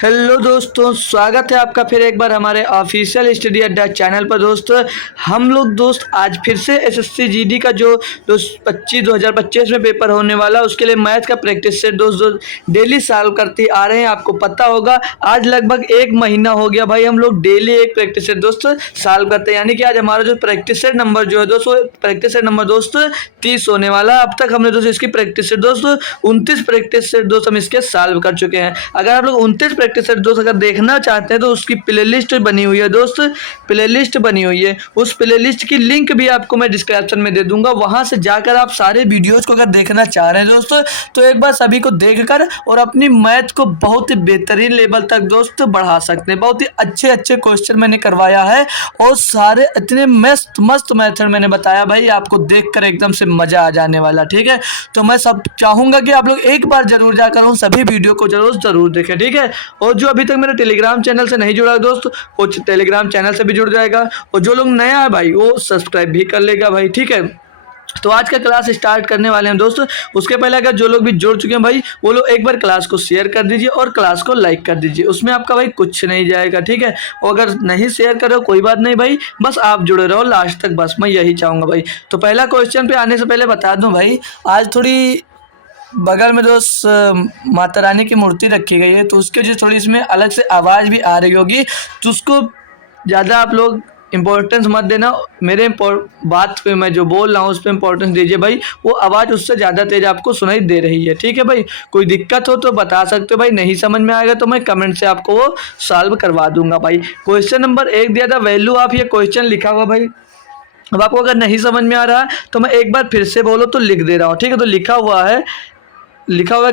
Hello दोस्तों, स्वागत है आपका फिर एक बार हमारे ऑफिशियल स्टडी अड्डा चैनल पर। दोस्तों हम लोग आज फिर से एसएससी जीडी का जो 2025 में पेपर होने वाला उसके लिए मैथ का प्रैक्टिस सेट दोस्तों डेली सॉल्व करते आ रहे हैं। आपको पता होगा आज लगभग एक महीना हो गया भाई हम लोग डेली एक प्रैक्टिस सेट दोस्तों सॉल्व करते हैं, यानी कि आज हमारा जो प्रैक्टिस सेट नंबर जो है दोस्तों प्रैक्टिस सेट नंबर दोस्तों 30 होने वाला है। अब तक हमने दोस्तों इसकी प्रैक्टिस सेट दोस्तों 29 प्रैक्टिस सेट दोस्तों हम इसके सॉल्व कर चुके हैं। अगर आप लोग 29 प्रैक्टिस सेट दोस्त अगर देखना चाहते हैं तो उसकी प्लेलिस्ट बनी हुई है दोस्त, प्लेलिस्ट बनी हुई है। उस प्लेलिस्ट की लिंक भी आपको मैं डिस्क्रिप्शन में दे दूंगा, वहां से जाकर आप सारे वीडियोस को अगर देखना चाह रहे हैं दोस्तों तो एक बार सभी को देखकर और अपनी मैथ को बहुत ही बेहतरीन लेवल तक दोस्त बढ़ा सकते हैं। बहुत ही अच्छे अच्छे क्वेश्चन मैंने करवाया है और सारे इतने मस्त मस्त मेथड मैंने बताया भाई, आपको देखकर एकदम से मजा आ जाने वाला। ठीक है, तो मैं सब चाहूंगा कि आप लोग एक बार जरूर जाकर उन सभी वीडियो को जरूर देखें। ठीक है, और जो अभी तक मेरे टेलीग्राम चैनल से नहीं जुड़ा है दोस्त वो टेलीग्राम चैनल से भी जुड़ जाएगा, और जो लोग नया है भाई वो सब्सक्राइब भी कर लेगा भाई। ठीक है, तो आज का क्लास स्टार्ट करने वाले हैं दोस्तों। उसके पहले अगर जो लोग भी जुड़ चुके हैं भाई वो लोग एक बार क्लास को शेयर कर दीजिए और क्लास को लाइक कर दीजिए, उसमें आपका भाई कुछ नहीं जाएगा। ठीक है, और अगर नहीं शेयर कर रहे हो कोई बात नहीं भाई, बस आप जुड़े रहो लास्ट तक, बस मैं यही चाहूँगा भाई। तो पहला क्वेश्चन पे आने से पहले बता दूँ भाई, आज थोड़ी बगल में दोस्त माता रानी की मूर्ति रखी गई है तो उसके जो थोड़ी इसमें अलग से आवाज़ भी आ रही होगी, तो उसको ज़्यादा आप लोग इम्पोर्टेंस मत देना। मेरे बात पे मैं जो बोल रहा हूँ उस पर इम्पोर्टेंस दीजिए भाई, वो आवाज़ उससे ज़्यादा तेज आपको सुनाई दे रही है। ठीक है भाई, कोई दिक्कत हो तो बता सकते हो भाई, नहीं समझ में आएगा तो मैं कमेंट से आपको वो सॉल्व करवा दूंगा भाई। क्वेश्चन नंबर 1 दिया था वैल्यू ऑफ, ये क्वेश्चन लिखा हुआ भाई। अब आपको अगर नहीं समझ में आ रहा है तो मैं एक बार फिर से बोलो तो लिख दे रहा हूँ। ठीक है, तो लिखा हुआ है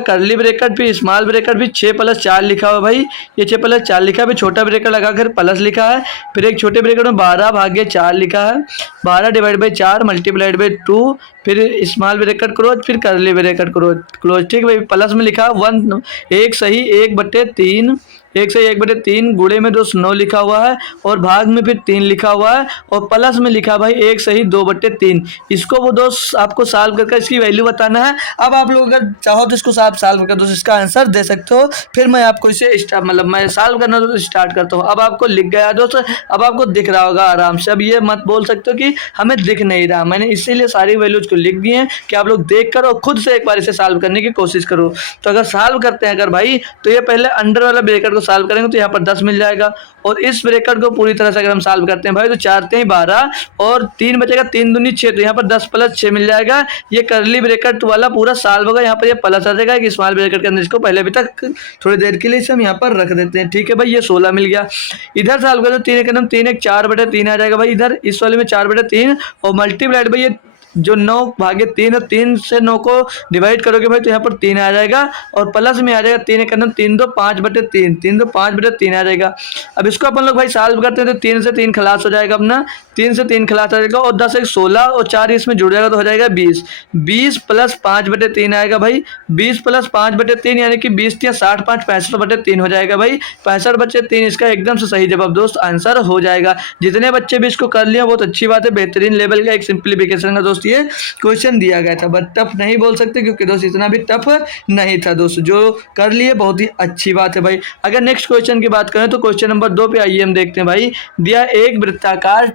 करली ब्रैकेट फिर स्मॉल ब्रैकेट भी 6+4 लिखा हुआ है भाई, ये 6+4 लिखा है, फिर छोटा ब्रैकेट लगाकर प्लस लिखा है, फिर एक छोटे ब्रैकेट में 12/4 लिखा है, 12/4 मल्टीप्लाइड बाई 2, फिर स्मॉल ब्रैकेट क्लोज, फिर करली ब्रैकेट क्लोज। ठीक है भाई, प्लस में लिखा 1 1 सही 1/3, 1 सही 1/3, गुणे में 9 लिखा हुआ है और भाग में फिर 3 लिखा हुआ है और प्लस में लिखा भाई 1 सही 2/3। इसको वो दोस्त आपको सॉल्व करके इसकी वैल्यू बताना है। अब आप लोग अगर चाहो तो इसको आप सॉल्व करके दोस्त इसका आंसर दे सकते हो, फिर मैं आपको इसे मैं सॉल्व करना तो स्टार्ट करता हूँ। अब आपको लिख गया दोस्त, अब आपको दिख रहा होगा आराम से। अब ये मत बोल सकते हो कि हमें दिख नहीं रहा, मैंने इसीलिए सारी वैल्यूज को लिख दी हैं कि आप लोग देख कर और खुद से एक बार इसे सॉल्व करने की कोशिश करो। तो अगर सॉल्व करते हैं अगर भाई तो ये पहले अंडर वाला ब्रैकेट को सॉल्व करेंगे तो यहाँ पर 10 मिल जाएगा, और इस ब्रैकेट को पूरी तरह से अगर हम सॉल्व करते हैं भाई तो 4×3 12 और 3 बचेगा, 3 दूनी 6, तो यहाँ पर 10 + 6 मिल जाएगा। ये करली ब्रैकेट वाला पूरा सॉल्व होगा, यहाँ पर ये प्लस आ जाएगा कि स्मॉल ब्रैकेट के अंदर। इसको पहले अभी तक थोड़ी देर के लिए इसे हम यहाँ पर रख देते हैं। ठीक है भाई, ये 16 मिल गया। इधर सॉल्व करें तो 3 × 4/3 आ जाएगा भाई, इधर इस वाले में 4/3 और मल्टीप्लाइड भाई ये जो 9/3 और 3 से 9 को डिवाइड करोगे भाई तो यहाँ पर 3 आ जाएगा और प्लस में आ जाएगा 3 × 3 2 5/3, 3 2 5/3 आ जाएगा। अब इसको अपन लोग भाई सॉल्व करते हैं तो 3 से 3 खलास हो जाएगा अपना, 3 से 3 खलास आ जाएगा और 10 1 16 और 4 इसमें जुड़ जाएगा तो हो जाएगा 20। 20 + 5/3 आएगा भाई, 20 + 5/3 यानी कि 20 × 60 5 65/3 हो जाएगा भाई, 65/3 इसका एकदम से सही जवाब दोस्त आंसर हो जाएगा। जितने बच्चे भी इसको कर लिया बहुत अच्छी बात है, बेहतरीन लेवल का एक सिंप्लीफिकेशन का दोस्त ये क्वेश्चन दिया गया था, बट टफ नहीं बोल सकते क्योंकि दोस्त इतना भी टफ नहीं था दोस्त। जो कर लिए बहुत ही अच्छी बात है भाई। अगर नेक्स्ट क्वेश्चन की बात करें तो क्वेश्चन नंबर 2 पे आइए हम देखते हैं भाई। दिया एक वृत्ताकार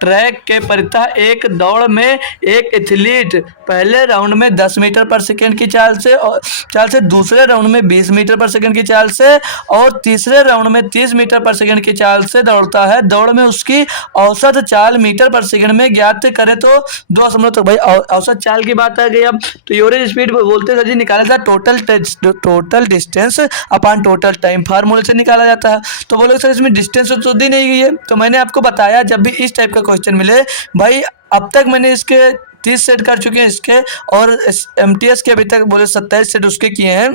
ट्रैक के परितः एक दौड़ में एक एथलीट पहले राउंड में 10 मीटर पर सेकंड की चाल से दूसरे राउंड में 20 मीटर पर सेकंड की चाल से और तीसरे राउंड में 30 मीटर पर सेकंड की चाल से दौड़ता है। दौड़ में उसकी औसत चाल मीटर पर सेकंड में ज्ञात करे तो 2 समझो। तो भाई औसत चाल की बात आ गई। अब तो एवरेज स्पीड बोलते हैं जी निकाला था total distance upon total time, फार्मूले से निकाला जाता है। तो बोले सर इसमें डिस्टेंस तो दी नहीं गई है, तो मैंने आपको बताया जब भी इस टाइप का क्वेश्चन मिले भाई, अब तक मैंने इसके 30 सेट कर चुके हैं इसके, और MTS के अभी तक बोले 27 सेट उसके किए हैं।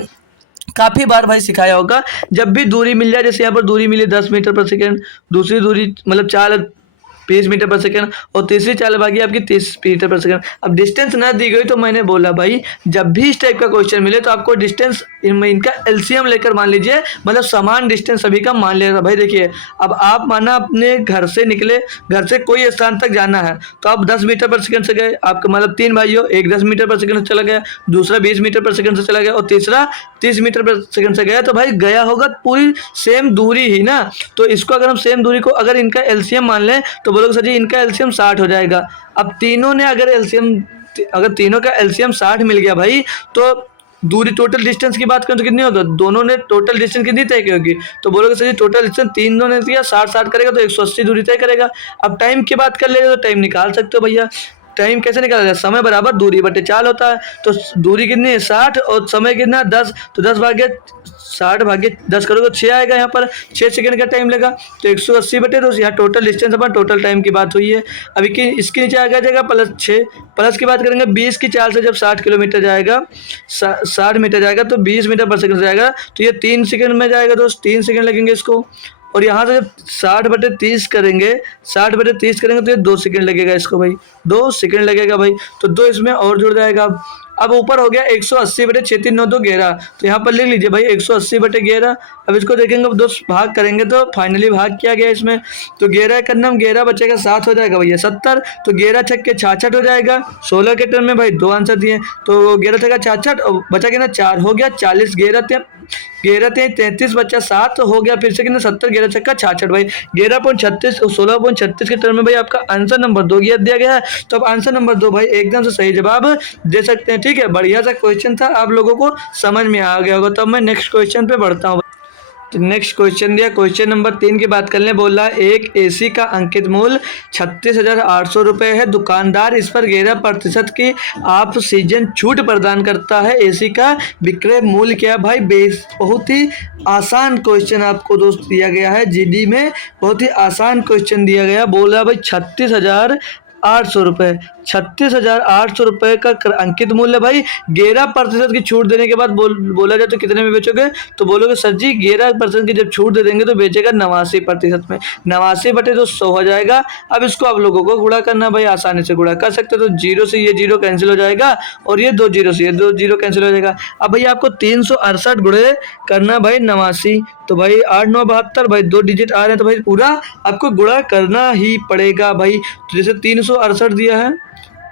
काफ़ी बार भाई सिखाया होगा, जब भी दूरी मिल जाए, जैसे यहाँ पर दूरी मिली 10 मीटर पर सेकेंड, दूसरी दूरी मतलब चाल 20 मीटर पर सेकंड और तीसरी चाल भागी आपकी 30 मीटर पर सेकंड। अब डिस्टेंस ना दी गई तो मैंने बोला भाई जब भी इस टाइप का क्वेश्चन मिले तो आपको डिस्टेंस इनका एलसीएम लेकर मान लीजिए, मतलब समान डिस्टेंस सभी का मान लेगा भाई। देखिए अब आप माना अपने घर से निकले, घर से कोई स्थान तक जाना है तो आप 10 मीटर पर सेकंड से गए, आपका मतलब 3 भाई हो, एक 10 मीटर पर सेकंड से चला गया, दूसरा 20 मीटर पर सेकंड से चला गया और तीसरा 30 मीटर पर सेकंड से गया, तो भाई गया होगा पूरी सेम दूरी ही ना। तो इसको अगर हम सेम दूरी को अगर इनका एलसीएम मान लें तो बोलोगे सर जी इनका एलसीएम 60 हो जाएगा। अब तीनों ने अगर तीनों का एलसीएम 60 मिल गया भाई, तो दूरी टोटल डिस्टेंस की बात करें तो कितनी होगा, दोनों ने टोटल डिस्टेंस कितनी तय की होगी। तो बोलोगे सर जी टोटल डिस्टेंस तीनों ने दिया 60-60 करेगा तो 180 दूरी तय करेगा। अब टाइम की बात कर लेगा तो टाइम निकाल सकते हो भैया। टाइम कैसे निकाला जाए, समय बराबर दूरी बटे चाल होता है। तो दूरी कितनी है 60 और समय कितना 10, तो 10 भागे 60 भागे 10 करोगे 6 आएगा, यहाँ पर 6 सेकंड का टाइम लगा। तो 180 बटे, तो यहाँ टोटल डिस्टेंस अपन टोटल टाइम की बात हुई है। अभी कि इसके नीचे आ जाएगा +6, प्लस की बात करेंगे 20 की चाल से जब 60 किलोमीटर जाएगा 60 मीटर जाएगा तो 20 मीटर पर सेकंड जाएगा, तो ये 3 सेकंड में जाएगा दोस्त, 3 सेकंड लगेंगे इसको। और यहाँ से जब 60/30 करेंगे, 60/30 करेंगे तो ये 2 सेकंड लगेगा इसको भाई, 2 सेकंड लगेगा भाई। तो 2 इसमें और जुड़ जाएगा। अब ऊपर हो गया 180/6392 तो यहाँ पर लिख लीजिए भाई 180/11। अब इसको देखेंगे 2 भाग करेंगे तो फाइनली भाग किया गया इसमें, तो 11 करना 11 बचेगा 7 हो जाएगा भैया 70, तो 11 छक्के 66 हो जाएगा। 16 के टर्म में भाई 2 आंसर दिए, तो 11 छक्का 66 और बचा कितना 4 हो गया 40, 11 33 बच्चा 7 हो गया, फिर से कितना 70, 11 छक्का 66 भाई 11.36 और 16.36 के टर्म में भाई आपका आंसर नंबर 2 दिया गया है। तो अब आंसर नंबर 2 भाई एकदम से सही जवाब दे सकते हैं। ठीक है, बढ़िया सा क्वेश्चन था, आप लोगों को समझ में आ गया होगा। तो अब मैं नेक्स्ट क्वेश्चन पे बढ़ता हूँ। तो नेक्स्ट क्वेश्चन दिया, क्वेश्चन नंबर 3 की बात कर लें। बोला एक एसी का अंकित मूल्य 36,800 रुपये है, दुकानदार इस पर 11% की आप सीजन छूट प्रदान करता है, एसी का विक्रय मूल्य क्या है भाई। बहुत ही आसान क्वेश्चन आपको दोस्त दिया गया है, जीडी में बहुत ही आसान क्वेश्चन दिया गया। बोला भाई 36,800 रुपये, 36,800 रुपये का अंकित मूल्य भाई 11% की छूट देने के बाद बोला जाए तो कितने में बेचोगे, तो बोलोगे सर जी 11% की जब छूट दे देंगे तो बेचेगा 89% में, 89/200 हो जाएगा। अब इसको आप लोगों को गुणा करना भाई, आसानी से गुणा कर सकते हो। तो 0 से ये 0 कैंसिल हो जाएगा और ये 2 0 से ये 2 0 कैंसिल हो जाएगा। अब भाई आपको 368 गुणे करना भाई 89, तो भाई 8 9 72 भाई 2 डिजिट आ रहे हैं, तो भाई पूरा आपको गुणा करना ही पड़ेगा भाई। तो जैसे 368 दिया है,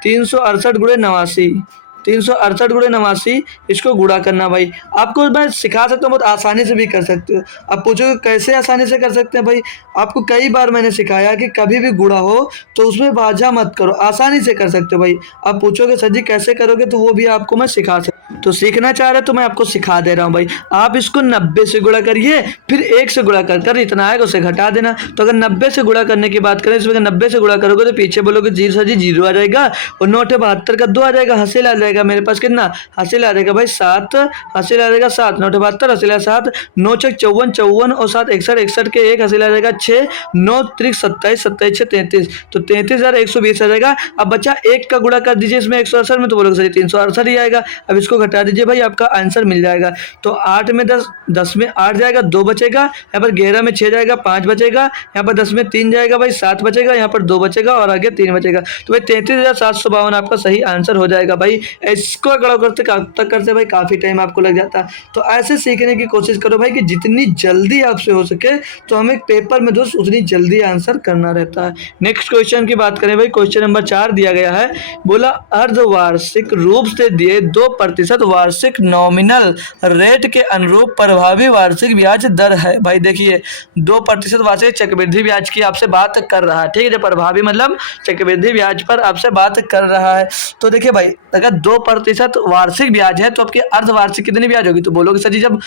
368 गुणे 89, 368 गुणे 89 इसको गुणा करना भाई। आपको मैं सिखा सकता हूँ, बहुत आसानी से भी कर सकते हो। अब पूछोगे कैसे आसानी से कर सकते हैं भाई, आपको कई बार मैंने सिखाया कि कभी भी गुणा हो तो उसमें बाजा मत करो, आसानी से कर सकते हो भाई। अब पूछोगे सर जी कैसे करोगे, तो वो भी आपको मैं सिखा सकता हूँ। तो सीखना चाह रहे तो मैं आपको सिखा दे रहा हूँ भाई। आप इसको 90 से गुणा करिए, फिर 1 से गुणा कर इतना आएगा उसे घटा देना। तो अगर 90 से गुणा करने की बात करें, इसमें 90 से गुणा करोगे तो पीछे बोलोगे 0 सर जी 0 आ जाएगा और 9 72 का 2 आ जाएगा, हासिल आ जाएगा मेरे पास कितना, हासिल आ जाएगा भाई 7, हासिल आ जाएगा 7, 9 72 हासिल आ 7, 9 6 54 54 और 7 61 61 के 1 हासिल आ जाएगा 6, 9 3 27 27 6 33, तो 33,120 आ जाएगा। अब बच्चा 1 का गुणा कर दीजिए इसमें 168 में, तो बोलोगे सर 368 ही आएगा। अब इसको घटा दीजिए भाई, आपका आंसर मिल जाएगा। तो 8 में 10, 10 में 8 जाएगा 2 बचेगा, यहाँ पर 11 में 6 जाएगा 5 बचेगा, यहाँ पर 10 में 3 जाएगा भाई 7 बचेगा, यहाँ पर 2 बचेगा और आगे 3 बचेगा। तो भाई 33,752 आपका सही आंसर हो जाएगा भाई। इसको गड़ा करते कब तक करते भाई काफ़ी टाइम आपको लग जाता है। तो ऐसे सीखने की कोशिश करो भाई कि जितनी जल्दी आपसे हो सके, तो हमें पेपर में दोस्त उतनी जल्दी आंसर करना रहता है। नेक्स्ट क्वेश्चन की बात करें भाई, क्वेश्चन नंबर 4 दिया गया है। बोला अर्धवार्षिक रूप से दिए 2% वार्षिक नॉमिनल रेट के अनुरूप प्रभावी वार्षिक ब्याज दर है। भाई देखिए 2% वार्षिक चक्रवृद्धि ब्याज की आपसे बात कर रहा है, ठीक है। जो प्रभावी मतलब चक्रवृद्धि ब्याज पर आपसे बात कर रहा है। तो देखिए भाई अगर 2% वार्षिक ब्याज है तो आपकी अर्धवार्षिक कितनी ब्याज होगी, तो बोलोगे सर जी जब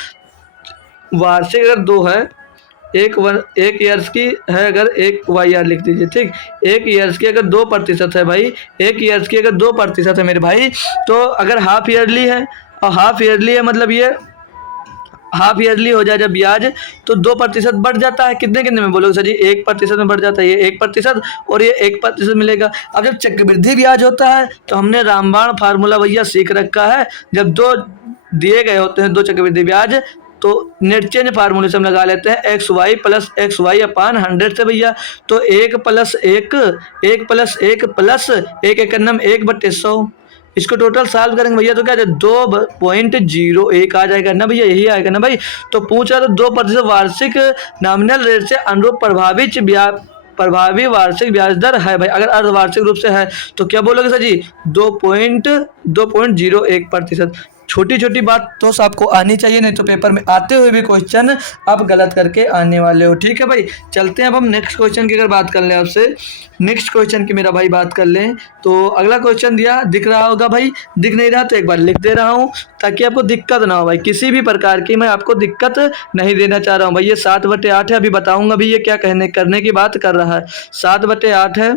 वार्षिक अगर 2 है, एक ईयर्स की है, अगर एक YR लिख दीजिए, ठीक। एक ईयर्स की अगर 2% है भाई, एक ईयर्स की अगर 2% है मेरे भाई, तो अगर हाफ ईयरली है और हाफ ईयरली है मतलब ये हाफ ईयरली हो जाए जब ब्याज, तो 2% बढ़ जाता है। कितने कितने में बोलोगे सर जी 1% में बढ़ जाता है, ये 1% और ये 1% मिलेगा। अब जब चक्रवृद्धि ब्याज होता है तो हमने रामबाण फार्मूला भैया सीख रखा है। जब 2 दिए गए होते हैं 2 चक्रवृद्धि ब्याज, तो नेट चेंज फार्मूले से हम लगा लेते हैं XY प्लस XY अपान 100 से भैया। तो 1 प्लस 1 1 प्लस 1 प्लस 1 एक नम 1/100, इसको टोटल सॉल्व करेंगे भैया तो क्या 2.01 आ जाएगा ना भैया, यही आएगा ना भाई। तो पूछ रहा था 2% वार्षिक नॉमिनल रेट से अनुरूप प्रभावी वार्षिक ब्याज दर है भाई। अगर अर्धवार्षिक रूप से है तो क्या बोलोगे सर जी 2.01%। छोटी छोटी बात तो आपको आनी चाहिए, नहीं तो पेपर में आते हुए भी क्वेश्चन आप गलत करके आने वाले हो। ठीक है भाई, चलते हैं अब हम नेक्स्ट क्वेश्चन की अगर बात कर लें आपसे, नेक्स्ट क्वेश्चन की मेरा भाई बात कर लें तो अगला क्वेश्चन दिया, दिख रहा होगा भाई, दिख नहीं रहा तो एक बार लिख दे रहा हूँ ताकि आपको दिक्कत ना हो भाई, किसी भी प्रकार की मैं आपको दिक्कत नहीं देना चाह रहा हूँ भाई। ये 7/8 है, अभी बताऊंगा भी ये क्या करने की बात कर रहा है। 7/8 है,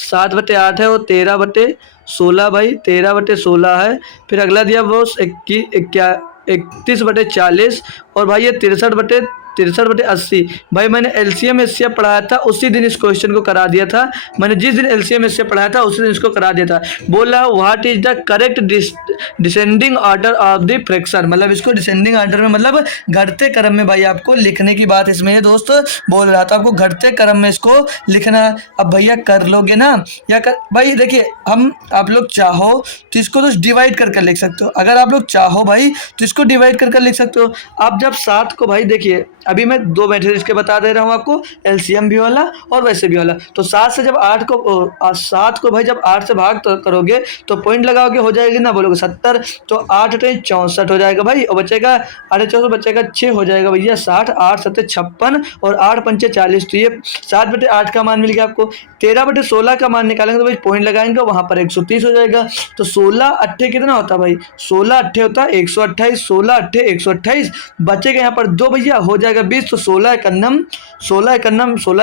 7/8 है, और 13/16 भाई, 13/16 है। फिर अगला दिया बॉस 31/40, और भाई ये 63/80। भाई मैंने एलसीएम एससीएफ पढ़ाया था, उसी दिन इस क्वेश्चन को करा दिया था। मैंने जिस दिन एलसीएम एससीएफ पढ़ाया था उसी दिन इसको करा दिया था। बोल रहा है what is the correct descending order of the fraction, मतलब इसको डिसेंडिंग ऑर्डर में मतलब घटते क्रम में भाई आपको लिखने की बात इसमें है दोस्त बोल रहा था, आपको घटते क्रम में इसको लिखना है। अब भैया कर लोगे ना, या कर भाई देखिए, हम आप लोग चाहो तो इसको तो डिवाइड कर लिख सकते हो, अगर आप लोग चाहो भाई तो इसको डिवाइड कर लिख सकते हो। आप जब 7 को भाई देखिए, अभी मैं 2 मेथड इसके बता दे रहा हूँ आपको, एलसीएम भी वाला और वैसे भी वाला। तो 7 से जब 7 को भाई जब 8 से भाग तो करोगे तो पॉइंट लगाओगे, हो जाएगी ना, बोलोगे 70, तो 8 × 64 हो जाएगा भाई, और बचेगा 8 बचेगा 6 हो जाएगा भैया 60, 8 × 7 56 और 8 × 5 40। तो ये 7/8 का मान मिल गया आपको। 13/16 का मान निकालेंगे तो भाई पॉइंट लगाएंगे, वहाँ पर 130 हो जाएगा। तो 16 कितना होता है भाई, 16 होता है 128, 16 128, बचेगा यहाँ पर 2 भैया, हो जाएगा 20। तो 16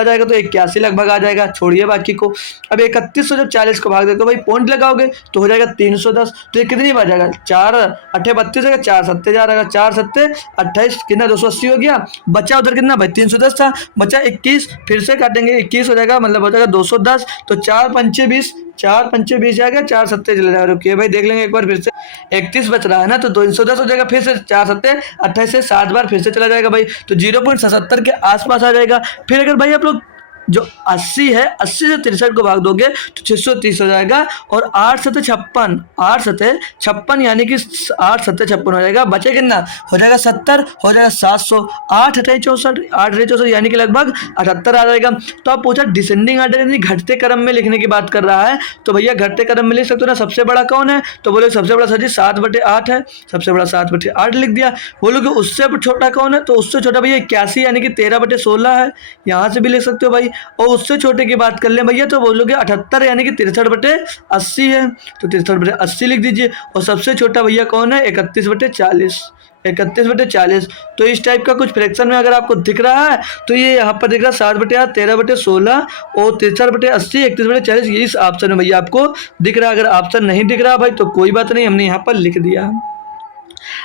जाएगा तो 81 लगभग आ जाएगा, छोड़िए बाकी को। अब 31 से जब 40 को भाग देते भाई पॉइंट लगाओगे तो हो जाएगा 310। तो ये कितनी बार जाएगा, 4 8 32 जाएगा, 4 7 जा रहेगा, 4 7 28, कितना 280 हो गया। बचा उधर कितना भाई 310 था, बचा 21, फिर से काटेंगे 21 हो जाएगा, मतलब हो जाएगा 210। तो 4 पंचे 20, 4 पंचे 20 जाएगा, 4 7 चले जाएगा। रुकिए भाई देख लेंगे एक बार फिर से, 31 बच रहा है ना, तो 210 हो जाएगा, फिर से 4 7 28 से 7 बार फिर से चला जाएगा भाई, तो 0.77 के आसपास आ जाएगा। फिर अगर भाई आप लोग जो 80 है, 80 से 63 को भाग दोगे तो 630 हो जाएगा, और 8 7 56, 8 7 56 यानी कि 8 7 56 हो जाएगा, बचे कितना हो जाएगा 70, हो जाएगा 700, 8 8 64, 8 64 यानी कि लगभग 78 आ जाएगा। तो आप पूछा डिसेंडिंग ऑर्डर यानी घटते क्रम में लिखने की बात कर रहा है, तो भैया घटते क्रम में लिख सकते हो ना। सबसे बड़ा कौन है, तो बोले सबसे बड़ा सर जी 7/8 है, सबसे बड़ा 7/8 लिख दिया। बोलो कि उससे छोटा कौन है, तो उससे छोटा भैया 81 यानी कि 13/16 है, यहाँ से भी लिख सकते हो भाई। और उससे छोटे की बात कर लें भैया तो बोलोगे 78 यानी कि 63/80 है, तो 63/80 लिख दीजिए। और सबसे छोटा भैया कौन है, 31/40, 31/40। तो इस टाइप का कुछ फ्रैक्शन में अगर आपको दिख रहा है तो ये यहाँ पर दिख रहा है 7/8, 13/16 और 63/80, 31/40, ये इस ऑप्शन में भैया आपको दिख रहा है। अगर ऑप्शन नहीं दिख रहा भाई तो कोई बात नहीं, हमने यहाँ पर लिख दिया।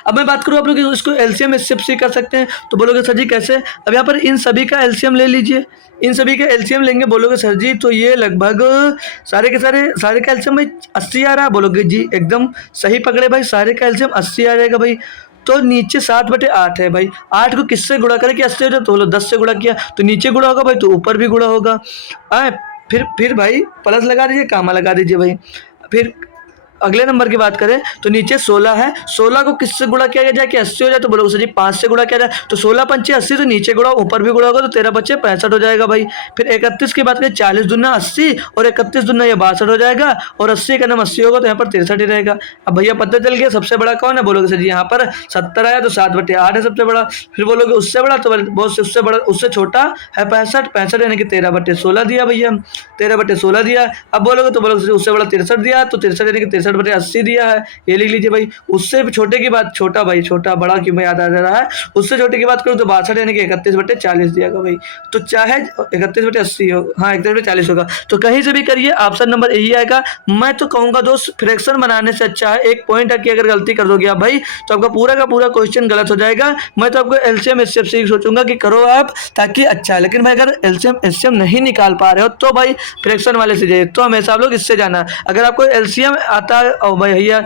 अब मैं बात करूँ आप लोग इसको एलसीएम एचसीएफ से कर सकते हैं, तो बोलोगे सर जी कैसे। अब यहाँ पर इन सभी का एलसीएम ले लीजिए, इन सभी का एलसीएम लेंगे, बोलोगे सर जी तो ये लगभग सारे के सारे का एलसीएम भाई 80 आ रहा है, बोलोगे जी एकदम सही पकड़े भाई, सारे का एलसीएम 80 आ जाएगा भाई। तो नीचे 7/8 है भाई, 8 को किससे गुणा करें कि 80 हो जाए, तो बोलो 10 से गुणा किया तो नीचे गुणा होगा भाई, तो ऊपर भी गुणा होगा। फिर भाई प्लस लगा दीजिए, कामा लगा दीजिए भाई। फिर अगले नंबर की बात करें तो नीचे 16 है, 16 को किससे गुणा किया जाए कि 80 हो जाए, तो बोलोगे सर जी 5 से गुणा किया जाए, तो 16 पंचे 80, तो नीचे गुणा ऊपर भी गुणा होगा, तो 13 बच्चे 65 हो जाएगा भाई। फिर 31 की बात करें, 40 दूना 80 और 31 दूना ये 62 हो जाएगा, और 80 का नाम 80 होगा तो यहाँ पर 63 ही रहेगा। अब भैया पता चल गया सबसे बड़ा कौन है, बोलोगे सर जी यहाँ पर 70 आया तो 7/8 है सबसे बड़ा। फिर बोलोगे उससे बड़ा, तो बहुत उससे बड़ा उससे छोटा है 65 यानी कि 13/16 दिया भैया, 13/16 दिया। अब बोलोगे तो बोलोगे उससे बड़ा 63 दिया, तो 63 यानी कि 63/80 दिया है, ये लिख लीजिए भाई। उससे छोटे की बात, छोटा भाई छोटा बड़ा क्यों मैं याद आ जा रहा है, उससे छोटे की बात करूँ तो 62 यानी कि 31/40 दिएगा भाई। तो चाहे 31/80 हो, हाँ 31/40 होगा, तो कहीं से भी करिए ऑप्शन नंबर यही आएगा। मैं तो कहूँगा दोस्त फ्रैक्शन बनाने से अच्छा है एक पॉइंट की अगर गलती कर दोगे आप भाई तो आपका पूरा का पूरा क्वेश्चन गलत हो जाएगा। मैं तो आपको एलसीएम एचसीएफ से सोचूंगा कि करो आप ताकि अच्छा है, लेकिन भाई अगर एलसीएम एचसीएफ नहीं निकाल पा रहे हो तो भाई फ्रैक्शन वाले से जाइए, तो हमेशा आप लोग इससे जाना। अगर आपको एलसीएम आता है और भैया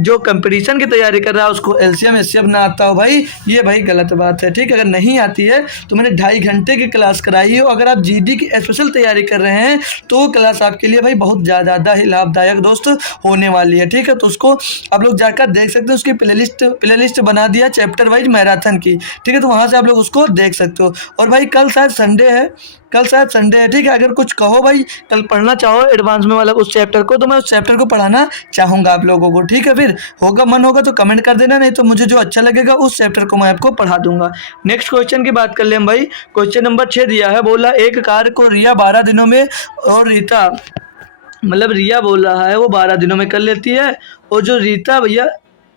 जो कंपटीशन की तैयारी कर रहा है उसको एलसीएम एचसीएफ ना आता हो भाई, ये भाई गलत बात है, ठीक है। अगर नहीं आती है तो मैंने 2.5 घंटे की क्लास कराई है, अगर आप जीडी की स्पेशल तैयारी कर रहे हैं तो वो क्लास आपके लिए भाई बहुत ज़्यादा ही लाभदायक दोस्त होने वाली है, ठीक है। तो उसको आप लोग जाकर देख सकते हो, उसकी प्लेलिस्ट बना दिया चैप्टर वाइज मैराथन की, ठीक है, तो वहाँ से आप लोग उसको देख सकते हो। और भाई कल शायद संडे है, ठीक है। अगर कुछ कहो भाई कल पढ़ना चाहो एडवांस में वाला उस चैप्टर को, तो मैं उस चैप्टर को पढ़ाना चाहूँगा आप लोगों को, ठीक है। फिर फिर होगा मन होगा तो कमेंट कर देना, नहीं तो मुझे जो अच्छा लगेगा उस चैप्टर को मैं आपको पढ़ा दूंगा। नेक्स्ट क्वेश्चन की बात कर लें भाई। क्वेश्चन नंबर 6 दिया है, बोला एक कार्य को रिया 12 दिनों में और रीता, मतलब रिया बोल रहा है वो 12 दिनों में कर लेती है, और जो रीता भैया,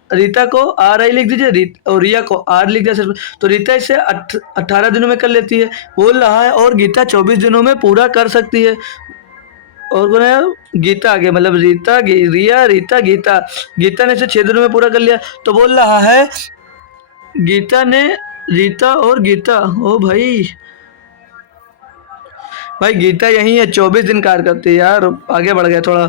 रीता को आर आई लिख दीजिए और रिया को आर लिख दिया सिर्फ, तो रीता इसे 18 दिनों में कर लेती है बोल रहा है, और गीता 24 दिनों में पूरा कर सकती है। और कौन है, गीता आगे, मतलब रिया रीता गीता, गीता ने इसे 6 दिनों में पूरा कर लिया, तो बोल रहा है गीता ने, रीता और गीता, ओ भाई भाई गीता यही है, 24 दिन कार्य करती है यार, आगे बढ़ गया थोड़ा।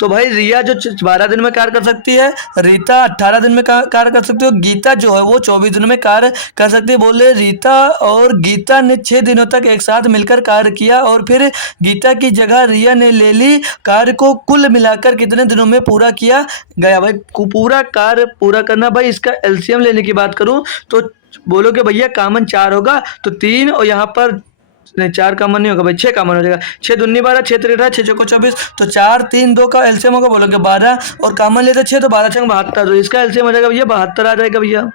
तो भाई रिया जो 12 दिन में कार्य कर सकती है, रीता 18 दिन में कार्य कर सकती है, गीता जो है वो 24 दिनों में कार्य कर सकती है। बोले रीता और गीता ने 6 दिनों तक एक साथ मिलकर कार्य किया, और फिर गीता की जगह रिया ने ले ली। कार्य को कुल मिलाकर कितने दिनों में पूरा किया गया? भाई पूरा कार्य पूरा करना, भाई इसका एलसीएम लेने की बात करूँ तो बोलोगे भैया कॉमन 4 होगा तो 3, और यहाँ पर नहीं 4 कॉमन नहीं होगा भाई, 6 कॉमन हो जाएगा। 6 दूनी 12, 6 तिरक 18, 6 चौको 24, तो 4 3 2 का एलसीएम होगा बोलोगे 12, और कॉमन लेते 6 तो 12 छंग 72, तो इसका एलसीएम हो जाएगा भैया 72 आ जाएगा भैया।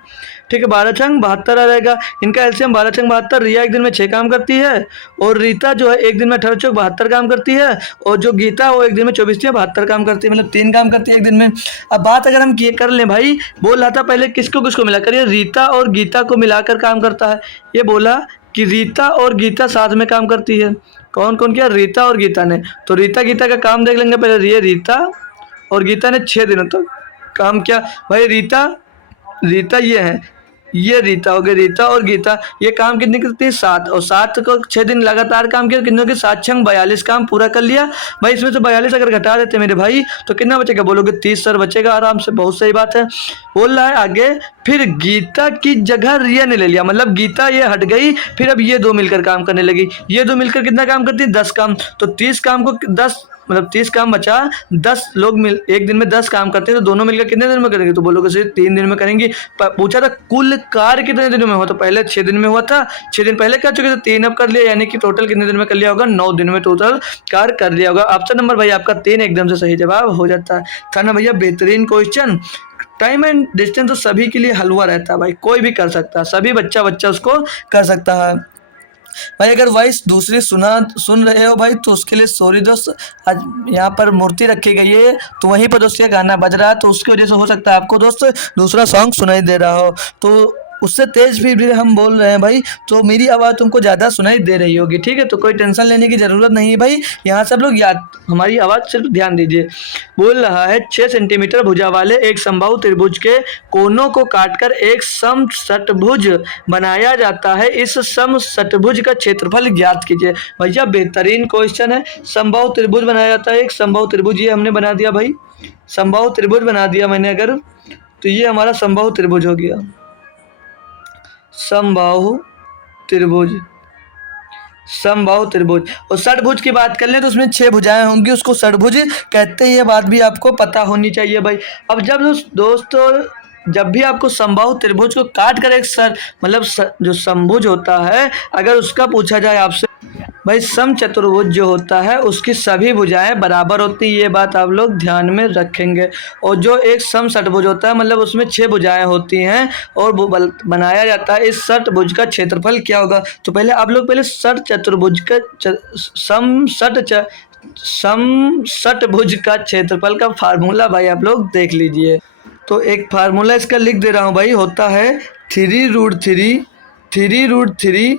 ठीक है, 12 छंग 72 आ जाएगा, इनका एलसीएम 12 छंग 72। रिया एक दिन में 6 काम करती है, और रीता जो है एक दिन में 18 चौक 72 काम करती है, और जो गीता वो एक दिन में 24 से 72 काम करती है, मतलब 3 काम करती है एक दिन में। अब बात अगर हम कर लें भाई, बोल रहा था पहले किसको किसको मिलाकर, ये रीता और गीता को मिलाकर काम करता है। ये बोला कि रीता और गीता साथ में काम करती है। कौन कौन किया? रीता और गीता ने। तो रीता गीता का काम देख लेंगे पहले। ये रीता और गीता ने 6 दिनों तक काम किया। भाई रीता रीता ये है, ये रीता हो गई, रीता और गीता ये काम कितनी करती है? 7, और 7 को 6 दिन लगातार काम किया, कितनों के 7 छंग 42 काम पूरा कर लिया। भाई इसमें से 42 अगर घटा देते मेरे भाई तो कितना बचेगा? बोलोगे 30 सर बचेगा आराम से, बहुत सही बात है। बोल रहा है आगे, फिर गीता की जगह रिया ने ले लिया, मतलब गीता ये हट गई, फिर अब ये 2 मिलकर काम करने लगी। ये 2 मिलकर कितना काम करती है? 10 काम। तो 30 काम को 10, मतलब 30 काम बचा, 10 लोग मिल एक दिन में 10 काम करते हैं, तो दोनों मिलकर कितने दिन में करेंगे? तो बोलोगे सिर्फ 3 दिन में करेंगी। पूछा था कुल कार्य कितने दिनों में हुआ, तो पहले 6 दिन में हुआ था, 6 दिन पहले कर चुके थे, 3 अब कर लिया, यानी कि टोटल कितने दिन में कर लिया होगा? 9 दिन में टोटल कार्य कर लिया होगा। ऑप्शन नंबर भाई आपका 3 एकदम से सही जवाब हो जाता है। था ना भैया बेहतरीन क्वेश्चन। टाइम एंड डिस्टेंस तो सभी के लिए हलवा रहता है भाई, कोई भी कर सकता है, सभी बच्चा उसको कर सकता है भाई। अगर वॉइस दूसरी सुन रहे हो भाई तो उसके लिए सॉरी दोस्त। आज यहाँ पर मूर्ति रखी गई है तो वहीं पर दोस्त ये गाना बज रहा है, तो उसकी वजह से हो सकता है आपको दोस्त दूसरा सॉन्ग सुनाई दे रहा हो, तो उससे तेज भी हम बोल रहे हैं भाई, तो मेरी आवाज़ तुमको ज़्यादा सुनाई दे रही होगी। ठीक है, तो कोई टेंशन लेने की ज़रूरत नहीं है भाई, यहाँ सब लोग याद हमारी आवाज़ सिर्फ ध्यान दीजिए। बोल रहा है 6 सेंटीमीटर भुजा वाले एक समबाहु त्रिभुज के कोनों को काटकर एक समषटभुज बनाया जाता है, इस समषटभुज का क्षेत्रफल ज्ञात कीजिए। भैया बेहतरीन क्वेश्चन है। समबाहु त्रिभुज बनाया जाता है, एक समबाहु त्रिभुज ये हमने बना दिया भाई, समबाहु त्रिभुज बना दिया मैंने अगर, तो ये हमारा समबाहु त्रिभुज हो गया, समबाहु त्रिभुज, समबाहु त्रिभुज। और षटभुज की बात कर लें तो उसमें 6 भुजाएं होंगी, उसको षटभुज कहते हैं, ये बात भी आपको पता होनी चाहिए भाई। अब जब दोस्तों जब भी आपको समबाहु त्रिभुज को काट कर एक मतलब जो समभुज होता है अगर उसका पूछा जाए आपसे, भाई समचतुर्भुज जो होता है उसकी सभी भुजाएं बराबर होती है, ये बात आप लोग ध्यान में रखेंगे। और जो एक समषटभुज होता है मतलब उसमें 6 भुजाएं होती हैं और वो बनाया जाता है, इस षटभुज का क्षेत्रफल क्या होगा? तो पहले आप लोग पहले षटचतुर्भुज का समषटभुज का क्षेत्रफल का फार्मूला भाई आप लोग देख लीजिए। तो एक फार्मूला इसका लिख दे रहा हूँ भाई, होता है 3√3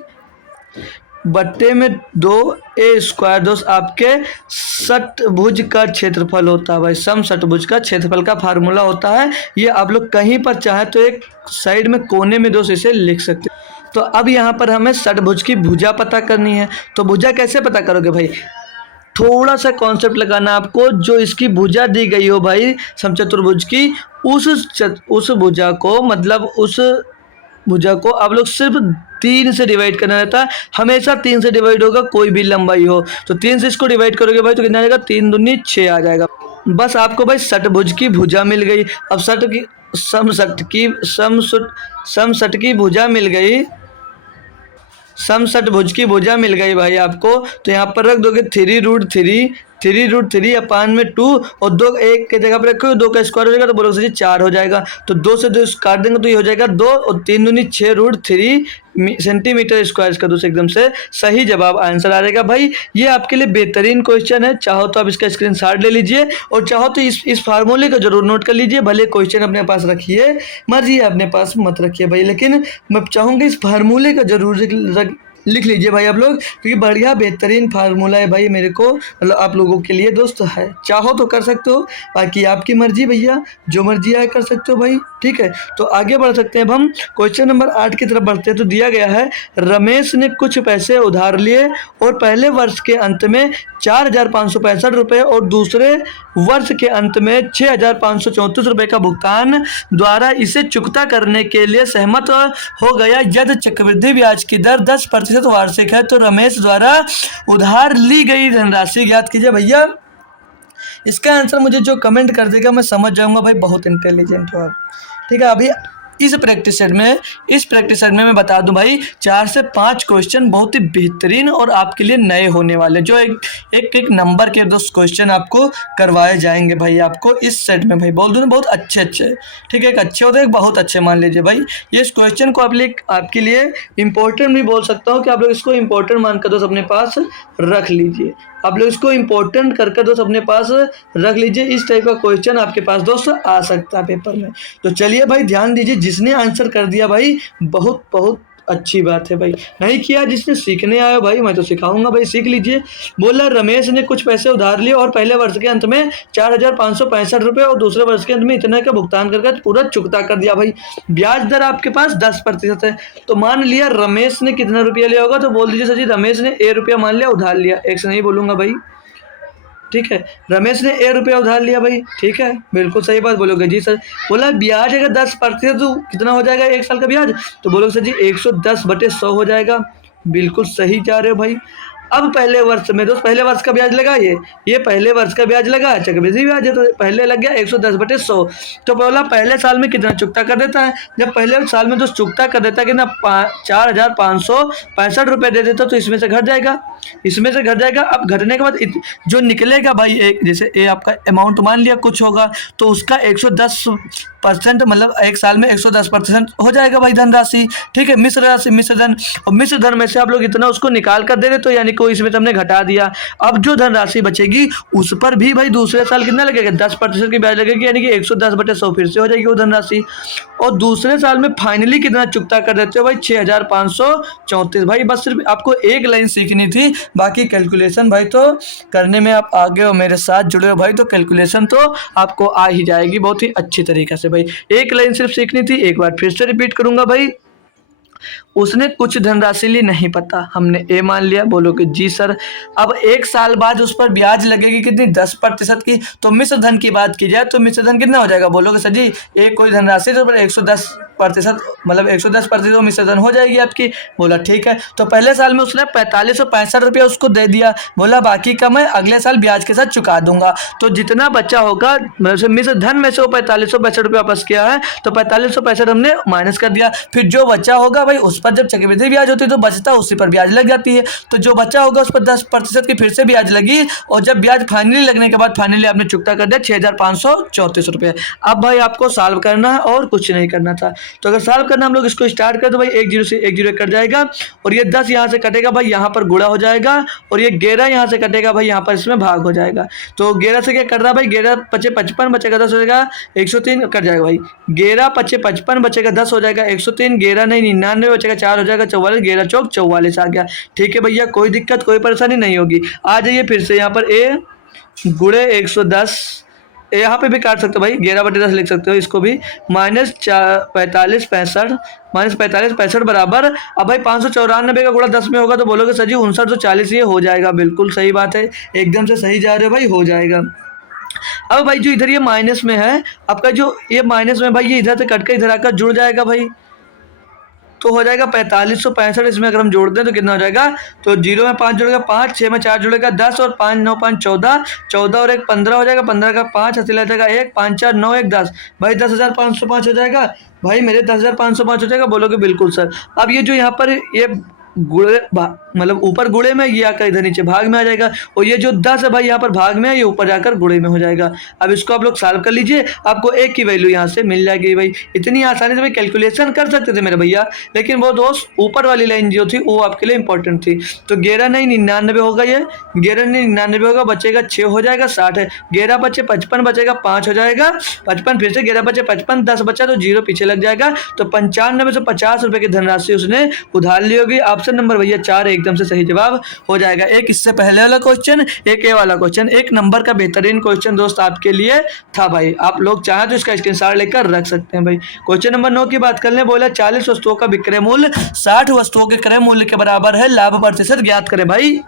बट्टे में 2a² दोस्त आपके षटभुज का क्षेत्रफल होता है भाई, समषटभुज का क्षेत्रफल का फार्मूला होता है। ये आप लोग कहीं पर चाहे तो एक साइड में कोने में दोस्त इसे लिख सकते हैं। तो अब यहाँ पर हमें षटभुज की भुजा पता करनी है, तो भुजा कैसे पता करोगे भाई? थोड़ा सा कॉन्सेप्ट लगाना आपको, जो इसकी भुजा दी गई हो भाई समचतुर्भुज की, उस भुजा को मतलब उस भुजा को आप लोग सिर्फ 3 से डिवाइड करना रहता है, हमेशा 3 से डिवाइड होगा कोई भी लंबाई हो, तो 3 से इसको डिवाइड करोगे भाई तो कितना आ जाएगा? 3 दूनी 6 आ जाएगा। बस आपको भाई षटभुज की भुजा मिल गई। अब समषट की भुजा मिल गई, समषटभुज की भुजा मिल गई भाई आपको, तो यहाँ पर रख दोगे 3√3 3√3 या 5 में 2 और 2 एक के जगह पर रखो, 2 का स्क्वायर हो जाएगा तो बोलोगे सर जी 4 हो जाएगा। तो 2 से 2 काट देंगे तो ये हो जाएगा 2 और 3 दूनी 6√3 सेंटीमीटर स्क्वायर। इसका दोस्तों एकदम से सही जवाब आंसर आ जाएगा भाई। ये आपके लिए बेहतरीन क्वेश्चन है, चाहो तो आप इसका स्क्रीनशॉट ले लीजिए और चाहो तो इस फार्मूले को जरूर नोट कर लीजिए। भले क्वेश्चन अपने पास रखिए, मर्जी है अपने पास मत रखिए भाई, लेकिन मैं चाहूँगा इस फार्मूले का जरूर लिख लीजिए भाई आप लोग, क्योंकि बढ़िया बेहतरीन फार्मूला है भाई मेरे को, मतलब आप लोगों के लिए दोस्त है। चाहो तो कर सकते हो, बाकी आपकी मर्जी भैया, जो मर्जी आए कर सकते हो भाई। ठीक है, तो आगे बढ़ सकते हैं अब हम क्वेश्चन नंबर 8 की तरफ बढ़ते हैं। तो दिया गया है रमेश ने कुछ पैसे उधार लिए और पहले वर्ष के अंत में 4,565 रुपये और दूसरे वर्ष के अंत में 6,534 रुपये का भुगतान द्वारा इसे चुकता करने के लिए सहमत हो गया। यदि चक्रवृद्धि ब्याज की दर 10% वार्षिक है तो रमेश द्वारा उधार ली गई धनराशि ज्ञात कीजिए। भैया इसका आंसर मुझे जो कमेंट कर देगा मैं समझ जाऊंगा भाई, बहुत इंटेलिजेंट हो आप। ठीक है, अभी इस प्रैक्टिस सेट में मैं बता दूं भाई 4 से 5 क्वेश्चन बहुत ही बेहतरीन और आपके लिए नए होने वाले, जो एक नंबर के 10 क्वेश्चन आपको करवाए जाएंगे भाई आपको इस सेट में भाई। बोल दूं ना बहुत अच्छे। ठीक है, एक अच्छे होते हैं, एक बहुत अच्छे मान लीजिए भाई। ये इस क्वेश्चन को आपके लिए इंपॉर्टेंट भी बोल सकता हूँ कि आप लोग इसको इंपॉर्टेंट मानकर दोस्त अपने पास रख लीजिए। आप लोग इसको इंपॉर्टेंट करके दोस्त अपने पास रख लीजिए। इस टाइप का क्वेश्चन आपके पास दोस्त आ सकता है पेपर में। तो चलिए भाई ध्यान दीजिए, जिसने आंसर कर दिया भाई बहुत बहुत अच्छी बात है भाई, नहीं किया जिसने सीखने आया भाई मैं तो सिखाऊंगा भाई, सीख लीजिए। बोला रमेश ने कुछ पैसे उधार लिए और पहले वर्ष के अंत में 4,565 रुपये और दूसरे वर्ष के अंत में इतने का भुगतान करके पूरा चुकता कर दिया भाई। ब्याज दर आपके पास 10% है, तो मान लिया रमेश ने कितना रुपया लिया होगा, तो बोल दीजिए सर जी रमेश ने ₹1 मान लिया उधार लिया, एक से नहीं बोलूंगा भाई। ठीक है, रमेश ने ₹1 उधार लिया भाई। ठीक है, बिल्कुल सही बात बोलोगे जी सर। बोला ब्याज अगर 10% तो कितना हो जाएगा 1 साल का ब्याज, तो बोलोगे सर जी 110/100 हो जाएगा। बिल्कुल सही जा रहे हो भाई। अब पहले वर्ष में दोस्त पहले वर्ष का ब्याज लगा, ये पहले वर्ष का ब्याज लगा, चक्रवृद्धि ब्याज है तो पहले लग गया 110/100। तो बोला पहले साल में कितना चुकता कर देता है, जब पहले साल में दोस्त चुकता कर देता है कि ना 4,565 रुपये दे देता तो इसमें से घट जाएगा, इसमें से घट जाएगा। अब घटने के बाद जो निकलेगा भाई, एक जैसे ये आपका अमाउंट मान लिया कुछ होगा तो उसका 110% मतलब एक साल में 110% हो जाएगा भाई धनराशि। ठीक है, मिश्र राशि मिश्र धन, और मिश्र धन में से आप लोग इतना उसको निकाल कर दे रहे तो यानी को इसमें से हमने घटा दिया। अब जो धनराशि बचेगी उस पर भी भाई दूसरे साल कितना लगेगा 10% की ब्याज लगेगी, यानी कि 110/100 फिर से हो जाएगी वो धनराशि। और दूसरे साल में फाइनली कितना चुकता कर देते हो भाई 6,534। भाई बस सिर्फ आपको एक लाइन सीखनी थी, बाकी कैलकुलेशन भाई तो करने में आप आगे हो, मेरे साथ जुड़े हो भाई, तो कैलकुलेशन तो आपको आ ही जाएगी बहुत ही अच्छी तरीके से भाई। एक लाइन सिर्फ सीखनी थी, एक बार फिर से रिपीट करूंगा भाई। उसने कुछ धनराशि ली, नहीं पता, हमने ए मान लिया। बोलोगे जी सर अब 1 साल बाद उस पर ब्याज लगेगी कितनी 10% की, तो मिश्र धन की बात की जाए तो मिश्र धन कितना हो जाएगा, बोलोगे सर जी एक कोई धनराशि तो 110% मतलब 110% मिश्र धन हो जाएगी आपकी। बोला ठीक है, तो पहले साल में उसने 4,565 रुपये उसको दे दिया, बोला बाकी का मैं अगले साल ब्याज के साथ चुका दूंगा। तो जितना बच्चा होगा मतलब मिश्र धन में से वो 4,565 रुपये वापस किया है तो 4,565 हमने माइनस कर दिया। फिर जो बच्चा होगा भाई उस पर जब चक्रवृद्धि ब्याज होती है तो बचता उसी पर ब्याज लग जाती है, तो जो बच्चा होगा उस पर 10% की फिर से ब्याज लगी, और जब ब्याज फाइनली लगने के बाद फाइनली आपने चुकता कर दिया 6,534 रुपये। अब भाई आपको सॉल्व करना है और कुछ नहीं करना था। तो अगर सॉल्व करना हम लोग इसको स्टार्ट कर दो भाई, 1 0 से 1 0 कट जाएगा और ये 10 यहाँ से कटेगा भाई, यहाँ पर गुणा हो जाएगा, और ये 11 यहाँ से कटेगा भाई, यहाँ पर इसमें भाग हो जाएगा। तो 11 से क्या कर रहा है भाई, 11 5 55 बचेगा 10 हो जाएगा 103 कट जाएगा भाई, 11 5 55 बचेगा 10 हो जाएगा 103, 11 नहीं 99 बचेगा 4 हो जाएगा 44, 11 चौक 44 आ गया। ठीक है भैया, कोई दिक्कत कोई परेशानी नहीं होगी। आ जाइए फिर से यहाँ पर ए गुणे 110, यहाँ पे भी काट सकते हो भाई, 11/10 लिख सकते हो इसको भी, माइनस 45 बराबर। अब भाई 594 का गुणा 10 में होगा तो बोलोगे सर जी 5940, ये हो जाएगा। बिल्कुल सही बात है, एकदम से सही जा रहे हो भाई, हो जाएगा। अब भाई जो इधर ये माइनस में है आपका, जो ये माइनस में भाई ये इधर से कट के इधर आकर जुड़ जाएगा भाई, तो हो जाएगा 4565। इसमें अगर हम जोड़ दें तो कितना हो जाएगा, तो 0 में 5 जुड़ेगा 5, 6 में 4 जुड़ेगा 10 और 5 9 5 14, 14 और 1 15 हो जाएगा, 15 का 5 हंसी लग जाएगा 1, 5 4 9 1 10 भाई 10,505 हो जाएगा भाई, मेरे 10,505 हो जाएगा। बोलोगे बिल्कुल सर। अब ये जो यहाँ पर ये गुणे मतलब ऊपर गुणे में, ये आकर इधर नीचे भाग में आ जाएगा। और ये जो 10 है भाई यहाँ पर भाग में है, ये ऊपर जाकर गुणे में हो जाएगा। अब इसको आप लोग सॉल्व कर लीजिए, आपको एक की वैल्यू यहाँ से मिल जाएगी भाई। इतनी आसानी से भाई कैलकुलेशन कर सकते थे मेरे भैया, लेकिन वो दोस्त ऊपर वाली लाइन जो थी वो आपके लिए इंपॉर्टेंट थी। तो 11 नहीं 99 होगा, ये 11 नहीं 99 होगा, बचेगा 6 हो जाएगा 60 है, 11 बचे 55 बचेगा 5 हो जाएगा 55, फिर से 11 बचे 55, 10 बचा तो 0 पीछे लग जाएगा। तो 9550 रुपए की धनराशि उसने उधार ली होगी। ऑप्शन नंबर भैया 4 एकदम से सही जवाब हो जाएगा। एक इससे पहले वाला क्वेश्चन, एक ये वाला क्वेश्चन, एक नंबर का बेहतरीन क्वेश्चन दोस्त आपके लिए था भाई। आप लोग चाहें तो इसका स्क्रीनशॉट लेकर रख सकते हैं भाई। क्वेश्चन नंबर 9 की बात कर ले, बोला 40 वस्तुओं का विक्रय मूल्य 60 वस्तुओं के क्रय मूल्य के बराबर है, लाभ प्रतिशत ज्ञात करें भाई।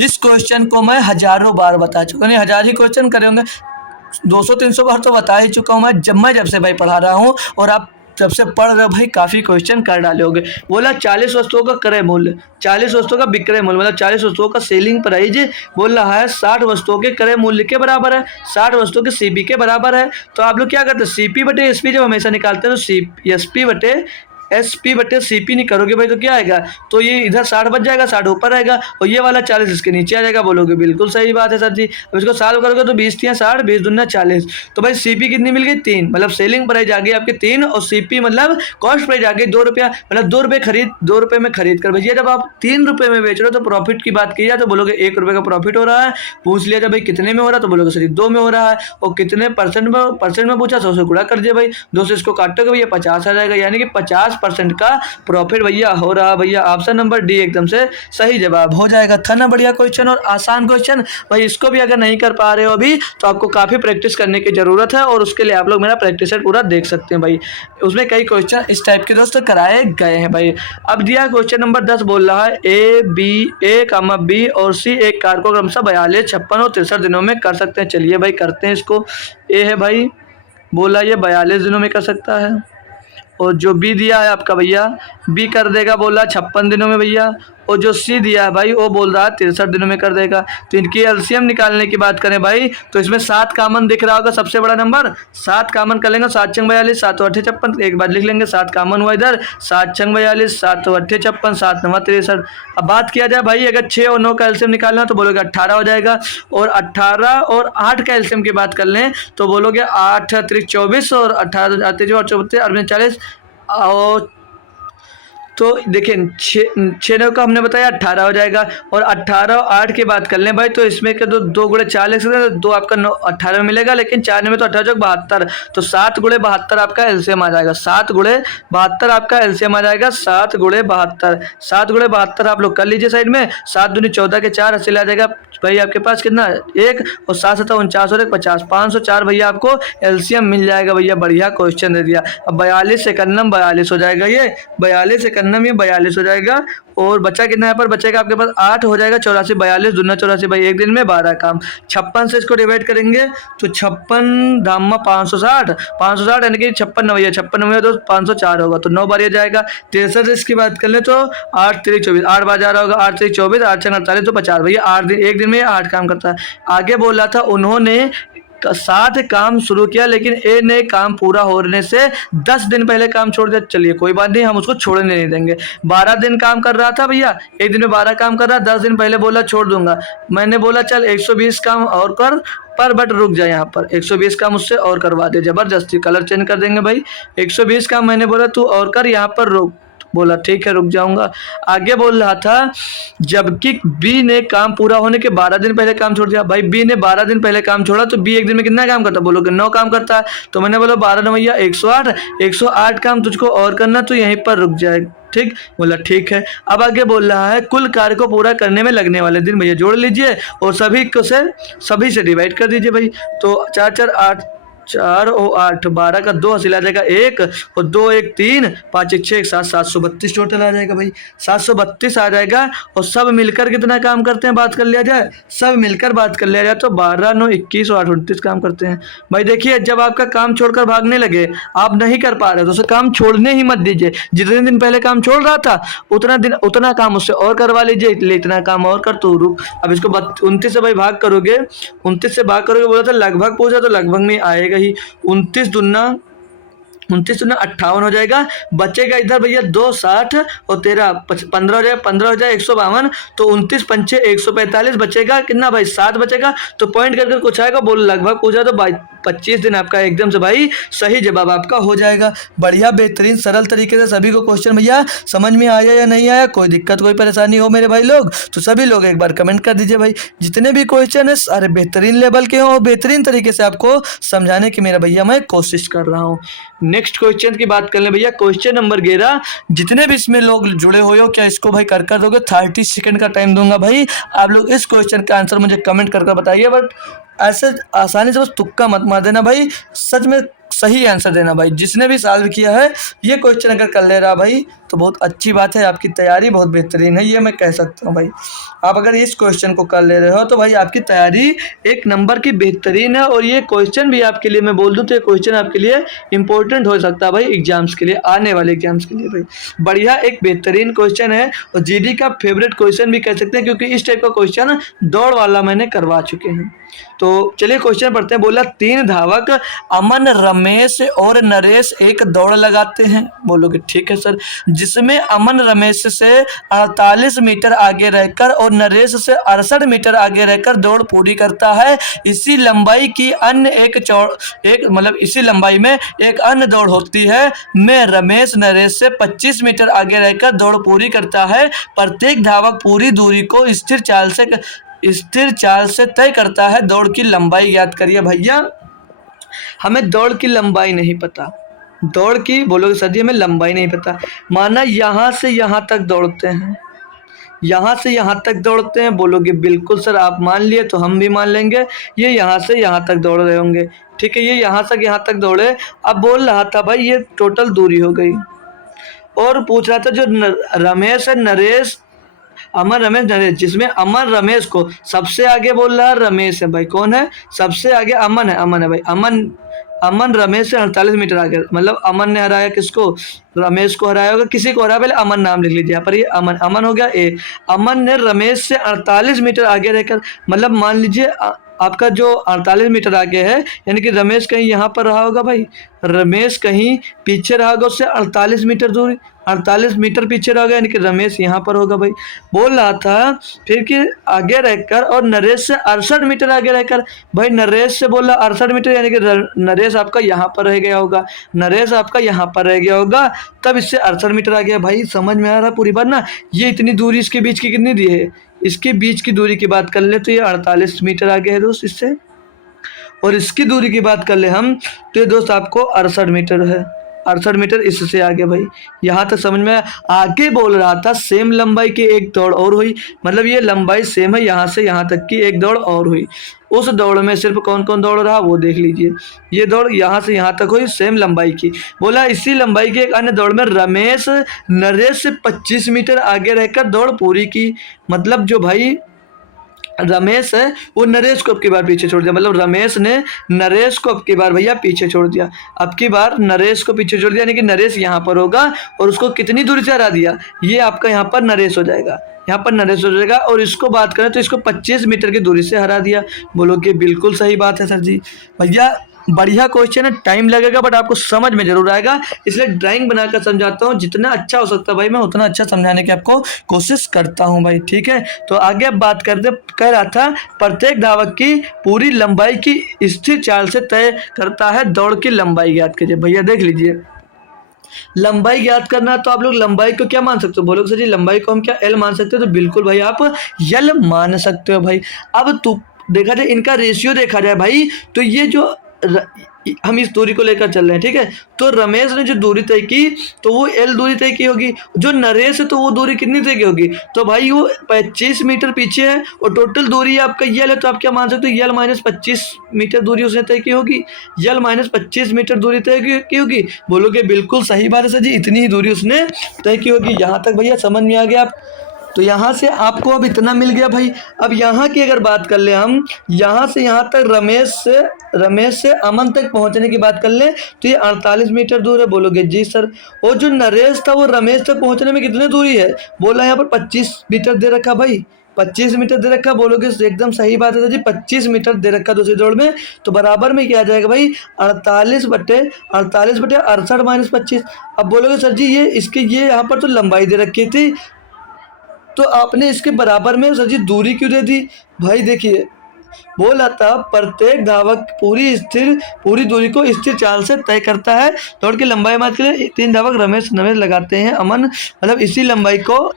इस क्वेश्चन को मैं हजारों बार बता चुका हूँ, हजार ही क्वेश्चन करे होंगे, 200-300 बार तो बता ही चुका हूँ मैं जब से भाई पढ़ा रहा हूँ, और आप जब से पढ़ रहे हो भाई काफ़ी क्वेश्चन कर डाले होंगे। बोला 40 वस्तुओं का क्रय मूल्य, 40 वस्तुओं का विक्रय मूल्य मतलब 40 वस्तुओं का सेलिंग प्राइस बोल रहा है 60 वस्तुओं के क्रय मूल्य के बराबर है, 60 वस्तुओं के सीपी के बराबर है। तो आप लोग क्या करते हैं, सीपी बटे एसपी जब हमेशा निकालते हैं तो एसपी बटे एसपी बटे सीपी नहीं करोगे भाई तो क्या आएगा, तो ये इधर 60 बच जाएगा, 60 ऊपर आएगा और ये वाला 40 इसके नीचे आ जाएगा। बोलोगे बिल्कुल सही बात है सर जी। अब इसको सॉल्व करोगे तो 20 3 60, 20 दूना 40, तो भाई सीपी कितनी मिल गई 3, मतलब सेलिंग प्राइस आ गई आपकी 3 और सीपी मतलब कॉस्ट प्राइस आ गई 2 रुपया, मतलब 2 रुपये खरीद, 2 रुपये में खरीद कर भैया जब आप 3 रुपये में बेच रहे हो तो प्रॉफिट की बात की जाए तो बोलोगे 1 रुपये का प्रॉफिट हो रहा है। पूछ लिया जब भाई कितने में हो रहा है तो बोलोगे सर 2 में हो रहा है, और कितने परसेंट में पूछा 100 से गुणा कर दिया भाई, 2 से इसको काटोगे भैया 50 आ जाएगा, यानी कि 50% का प्रॉफिट भैया हो रहा भैया। ऑप्शन नंबर डी एकदम से सही जवाब हो जाएगा। था ना बढ़िया क्वेश्चन और आसान क्वेश्चन भाई। इसको भी अगर नहीं कर पा रहे हो अभी तो आपको काफ़ी प्रैक्टिस करने की ज़रूरत है, और उसके लिए आप लोग मेरा प्रैक्टिस सेट पूरा देख सकते हैं भाई। उसमें कई क्वेश्चन इस टाइप के दोस्तों कराए गए हैं भाई। अब दिया क्वेश्चन नंबर 10 बोल रहा है ए बी और सी एक कार को क्रमशः 42, 56 और 63 दिनों में कर सकते हैं। चलिए भाई करते हैं इसको। ए है भाई, बोला ये 42 दिनों में कर सकता है, और जो बी दिया है आपका भैया बी कर देगा बोला 56 दिनों में भैया, और जो सी दिया है भाई वो बोल रहा है 63 दिनों में कर देगा। तो इनकी एलसीएम निकालने की बात करें भाई तो इसमें 7 कामन दिख रहा होगा, सबसे बड़ा नंबर 7 कामन कर लेंगे, 7 छंग 42, 7 8 56, एक बार लिख लेंगे 7 कामन हुआ इधर, 7 छंग 42, 7 8 56, 7 9 63। अब बात किया जाए भाई अगर 6 और 9 का एलसीएम निकालना तो बोलोगे 18 हो जाएगा, और 18 और 8 का एलसीएम की बात कर लें तो बोलोगे 8 3 24 और 18 34 और 34 40, और तो देखिए 6 का हमने बताया 18 हो जाएगा, और 18 और 8 की बात कर लें भाई तो इसमें के 2 गुणे 4 लिख सकते हैं, 2 आपका 18 में मिलेगा, लेकिन 4 में तो 18 72, तो 7 गुणे 72 आपका एलसीएम आ जाएगा, 7 गुणे 72 आपका एलसीएम आ जाएगा, 7 गुणे 72, 7 गुणे 72 आप लोग कर लीजिए साइड में, 7 दूनी 14 के 4 हासिल आ जाएगा भाई आपके पास कितना 1, और 7 7 49 और 1 50, 504 भैया आपको एलसीएम मिल जाएगा भैया। बढ़िया क्वेश्चन दे दिया। अब 42 से कन्नम 42 हो जाएगा, ये 42 से कन्नम ये 42 हो जाएगा, और बचा कितना यहाँ पर बचेगा आपके पास 8 हो जाएगा, 84 42 दूना 84 भाई एक दिन में 12 काम। 56 से इसको डिवाइड करेंगे तो 56 धामा 560, 560 यानी कि 56 नवैया 56 नवैया तो 504 होगा, तो 9 बार ये जाएगा। 63 से इसकी बात कर ले तो 8 3 24, 8 बार जा रहा होगा, 8 3 24, 8 6 48 तो 50 भैया 8 दिन, एक दिन में 8 काम करता है। आगे बोल रहा था उन्होंने 7 काम शुरू किया लेकिन ए ने काम पूरा होने से 10 दिन पहले काम छोड़ दिया। चलिए कोई बात नहीं, हम उसको छोड़ने नहीं देंगे। 12 दिन काम कर रहा था भैया, एक दिन में 12 काम कर रहा, 10 दिन पहले बोला छोड़ दूंगा। मैंने बोला चल 120 काम और कर, पर बट रुक जाए, यहाँ पर 120 काम उससे और करवा दे, जबरदस्ती कलर चेंज कर देंगे भाई। 120 काम मैंने बोला तू और कर, यहाँ पर रुक, बोला ठीक है रुक जाऊंगा। आगे बोल रहा था जबकि बी ने काम पूरा होने के 12 दिन पहले काम छोड़ दिया। भाई बी ने 12 दिन पहले काम छोड़ा तो बी एक दिन में कितना काम करता, बोलोगे 9 काम करता है, तो मैंने बोला 12 9 भैया 108, 108 काम तुझको और करना, तो यहीं पर रुक जाए, ठीक बोला ठीक है। अब आगे बोल रहा है कुल कार्य को पूरा करने में लगने वाले दिन भैया जोड़ लीजिए और सभी से डिवाइड कर दीजिए भाई। तो 4 4 8, 4 और 8, 12 का 2 हासिल आ जाएगा 1, और 2 1 3, 5 1 6 7, 732 टोटल आ जाएगा भाई, 732 आ जाएगा। और सब मिलकर कितना काम करते हैं बात कर लिया जाए, सब मिलकर बात कर लिया जाए तो 12 9 21 और 8 29 काम करते हैं भाई। देखिए जब आपका काम छोड़कर भागने लगे, आप नहीं कर पा रहे तो उसे काम छोड़ने ही मत दीजिए। जितने दिन पहले काम छोड़ रहा था उतना काम उससे और करवा लीजिए, ले इतना काम और कर तो रुक। अब इसको 29 से भाई भाग करोगे, 29 से भाग करोगे बोला था लगभग पूछा तो लगभग में आएगा ही। 29 दूना 29 दूना 58 हो जाएगा। बचेगा इधर भैया 2 60 और 13 15 हो जाएगा, 15 हो जाएगा 152, तो 29 पंचे 145 बचेगा कितना भाई 7 बचेगा। तो पॉइंट कर कुछ आएगा बोल लगभग पूछा तो 25 दिन आपका एकदम से भाई सही जवाब आपका हो जाएगा। बढ़िया बेहतरीन सरल तरीके से सभी को क्वेश्चन भैया समझ में आया या नहीं आया, कोई दिक्कत कोई परेशानी हो मेरे भाई लोग तो सभी लोग एक बार कमेंट कर दीजिए भाई। जितने भी क्वेश्चन है सारे बेहतरीन लेवल के हों और बेहतरीन तरीके से आपको समझाने की मेरा भैया मैं कोशिश कर रहा हूँ। नेक्स्ट क्वेश्चन की बात कर लें भैया, क्वेश्चन नंबर 11। जितने भी इसमें लोग जुड़े हुए हो क्या इसको भाई कर दोगे, 30 सेकंड का टाइम दूंगा भाई, आप लोग इस क्वेश्चन का आंसर मुझे कमेंट कर बताइए। बट ऐसे आसानी से बस तुक्का मत मार देना भाई, सच में सही आंसर देना भाई। जिसने भी सॉल्व किया है ये क्वेश्चन अगर कर ले रहा भाई तो बहुत अच्छी बात है, आपकी तैयारी बहुत बेहतरीन है, ये मैं कह सकता हूँ भाई। आप अगर इस क्वेश्चन को कर ले रहे हो तो भाई आपकी तैयारी एक नंबर की बेहतरीन है। और ये क्वेश्चन भी आपके लिए मैं बोल दूँ तो ये क्वेश्चन आपके लिए इंपॉर्टेंट हो सकता है भाई एग्जाम्स के लिए, आने वाले एग्जाम्स के लिए भाई। बढ़िया एक बेहतरीन क्वेश्चन है और जीडी का फेवरेट क्वेश्चन भी कह सकते हैं, क्योंकि इस टाइप का क्वेश्चन दौड़ वाला मैंने करवा चुके हैं। तो चलिए क्वेश्चन पढ़ते हैं। बोला 3 धावक अमन, रमेश और नरेश एक दौड़ लगाते हैं। बोलोगे ठीक है सर, जिसमें अमन रमेश से 48 मीटर आगे रहकर और नरेश से 68 मीटर आगे रहकर दौड़ पूरी करता है। इसी लंबाई की अन्य इसी लंबाई में एक अन्य दौड़ होती है में रमेश नरेश से 25 मीटर आगे रहकर दौड़ पूरी करता है। प्रत्येक धावक पूरी दूरी को स्थिर चाल से तय करता है। दौड़ की लंबाई याद करिए भैया, हमें दौड़ की लंबाई नहीं पता, दौड़ की बोलोगे सर जी हमें लंबाई नहीं पता। माना यहाँ से यहाँ तक दौड़ते हैं, यहाँ से यहाँ तक दौड़ते हैं, बोलोगे बिल्कुल सर आप मान लिए तो हम भी मान लेंगे, ये यहाँ से यहाँ तक दौड़ रहे होंगे, ठीक है, ये यहाँ से यहाँ तक दौड़े। अब बोल रहा था भाई ये टोटल दूरी हो गई, और पूछ रहा था जो रमेश है नरेश, अमन रमेश नरेश, जिसमें अमन रमेश को सबसे आगे बोल रहा है रमेश है भाई, कौन है सबसे आगे, अमन है भाई। अमन रमेश से 48 मीटर आगे, मतलब अमन ने हराया किसको, रमेश को हराया होगा, किसी को हराया, पहले अमन नाम लिख लीजिए यहाँ पर, ये अमन हो गया ए। अमन ने रमेश से 48 मीटर आगे रहकर, मतलब मान लीजिए आपका जो 48 मीटर आगे है, यानी कि रमेश कहीं यहाँ पर रहा होगा भाई, रमेश कहीं पीछे रहा होगा उससे 48 मीटर दूरी, 48 मीटर पीछे रह गया, यानी कि रमेश यहाँ पर होगा भाई। बोल रहा था फिर कि आगे रहकर और नरेश से 68 मीटर आगे रहकर, भाई नरेश से बोला 68 मीटर, यानी कि नरेश आपका यहाँ पर रह गया होगा, नरेश आपका यहाँ पर रह गया होगा, तब इससे 68 मीटर आ गया भाई। समझ में आ रहा पूरी बात ना। ये इतनी दूरी इसके बीच की कितनी दी है, इसके बीच की दूरी की बात कर ले तो ये 48 मीटर आगे है दोस्त इससे, और इसकी दूरी की बात कर ले हम तो ये दोस्त आपको 68 मीटर है, 68 मीटर इससे आगे भाई। यहाँ तक समझ में आगे बोल रहा था सेम लंबाई की एक दौड़ और हुई, मतलब ये लंबाई सेम है, यहाँ से यहाँ तक की एक दौड़ और हुई। उस दौड़ में सिर्फ कौन कौन दौड़ रहा वो देख लीजिए, ये दौड़ यहाँ से यहाँ तक हुई सेम लंबाई की। बोला इसी लंबाई की एक अन्य दौड़ में रमेश नरेश से 25 मीटर आगे रहकर दौड़ पूरी की। मतलब जो भाई रमेश है वो नरेश को अब की बार पीछे छोड़ दिया, मतलब रमेश ने नरेश को अब की बार भैया पीछे छोड़ दिया, अब की बार नरेश को पीछे छोड़ दिया, यानी कि नरेश यहाँ पर होगा और उसको कितनी दूरी से हरा दिया, ये आपका यहाँ पर नरेश हो जाएगा, यहाँ पर नरेश हो जाएगा। और इसको बात करें तो इसको 25 मीटर की दूरी से हरा दिया। बोलोगे बिल्कुल सही बात है सर जी। भैया बढ़िया क्वेश्चन है, टाइम लगेगा बट आपको समझ में जरूर आएगा, इसलिए ड्राइंग बनाकर समझाता हूँ, जितना अच्छा हो सकता है भाई मैं उतना अच्छा समझाने की आपको कोशिश करता हूँ भाई, ठीक है। तो आगे अब बात करते, कह रहा था प्रत्येक धावक की पूरी लंबाई की स्थिर चाल से तय करता है दौड़ की लंबाई याद कीजिए। भैया देख लीजिए, लंबाई याद करना तो आप लोग लंबाई को क्या मान सकते हो, बोलोगे सर जी लंबाई को हम क्या एल मान सकते हो, तो बिल्कुल भाई आप एल मान सकते हो भाई। अब तो देखा जाए इनका रेशियो देखा जाए भाई, तो ये जो हम इस दूरी को लेकर चल रहे हैं, ठीक है, तो रमेश ने जो दूरी तय की तो वो एल दूरी तय की होगी, जो नरेश है तो वो दूरी कितनी तय की होगी, तो भाई वो 25 मीटर पीछे है और टोटल दूरी आपका यल है, तो आप क्या मान सकते हो यल माइनस 25 मीटर दूरी उसने तय की होगी, यल माइनस 25 मीटर दूरी तय की होगी। बोलोगे बिल्कुल सही बात है सर जी, इतनी ही दूरी उसने तय की होगी। यहाँ तक भैया समझ में आ गया आप, तो यहाँ से आपको अब इतना मिल गया भाई। अब यहाँ की अगर बात कर ले हम, यहाँ से यहाँ तक रमेश से अमन तक पहुँचने की बात कर ले तो ये 48 मीटर दूर है। बोलोगे जी सर। और जो नरेश था वो रमेश तक पहुँचने में कितनी दूरी है, बोला यहाँ पर 25 मीटर दे रखा भाई, 25 मीटर दे रखा, बोलोगे एकदम सही बात है सर जी, 25 मीटर दे रखा दूसरी दौड़ में, तो बराबर में क्या आ जाएगा भाई 48/68 माइनस 25। अब बोलोगे सर जी ये इसके ये यहाँ पर तो लंबाई दे रखी थी, तो आपने इसके बराबर में सर जी दूरी क्यों दे दी? भाई देखिए बोला था प्रत्येक धावक पूरी दूरी को स्थिर चाल से तय करता है। दौड़ की लंबाई माप के लिए 3 धावक रमेश नवेश लगाते हैं, अमन मतलब इसी लंबाई को।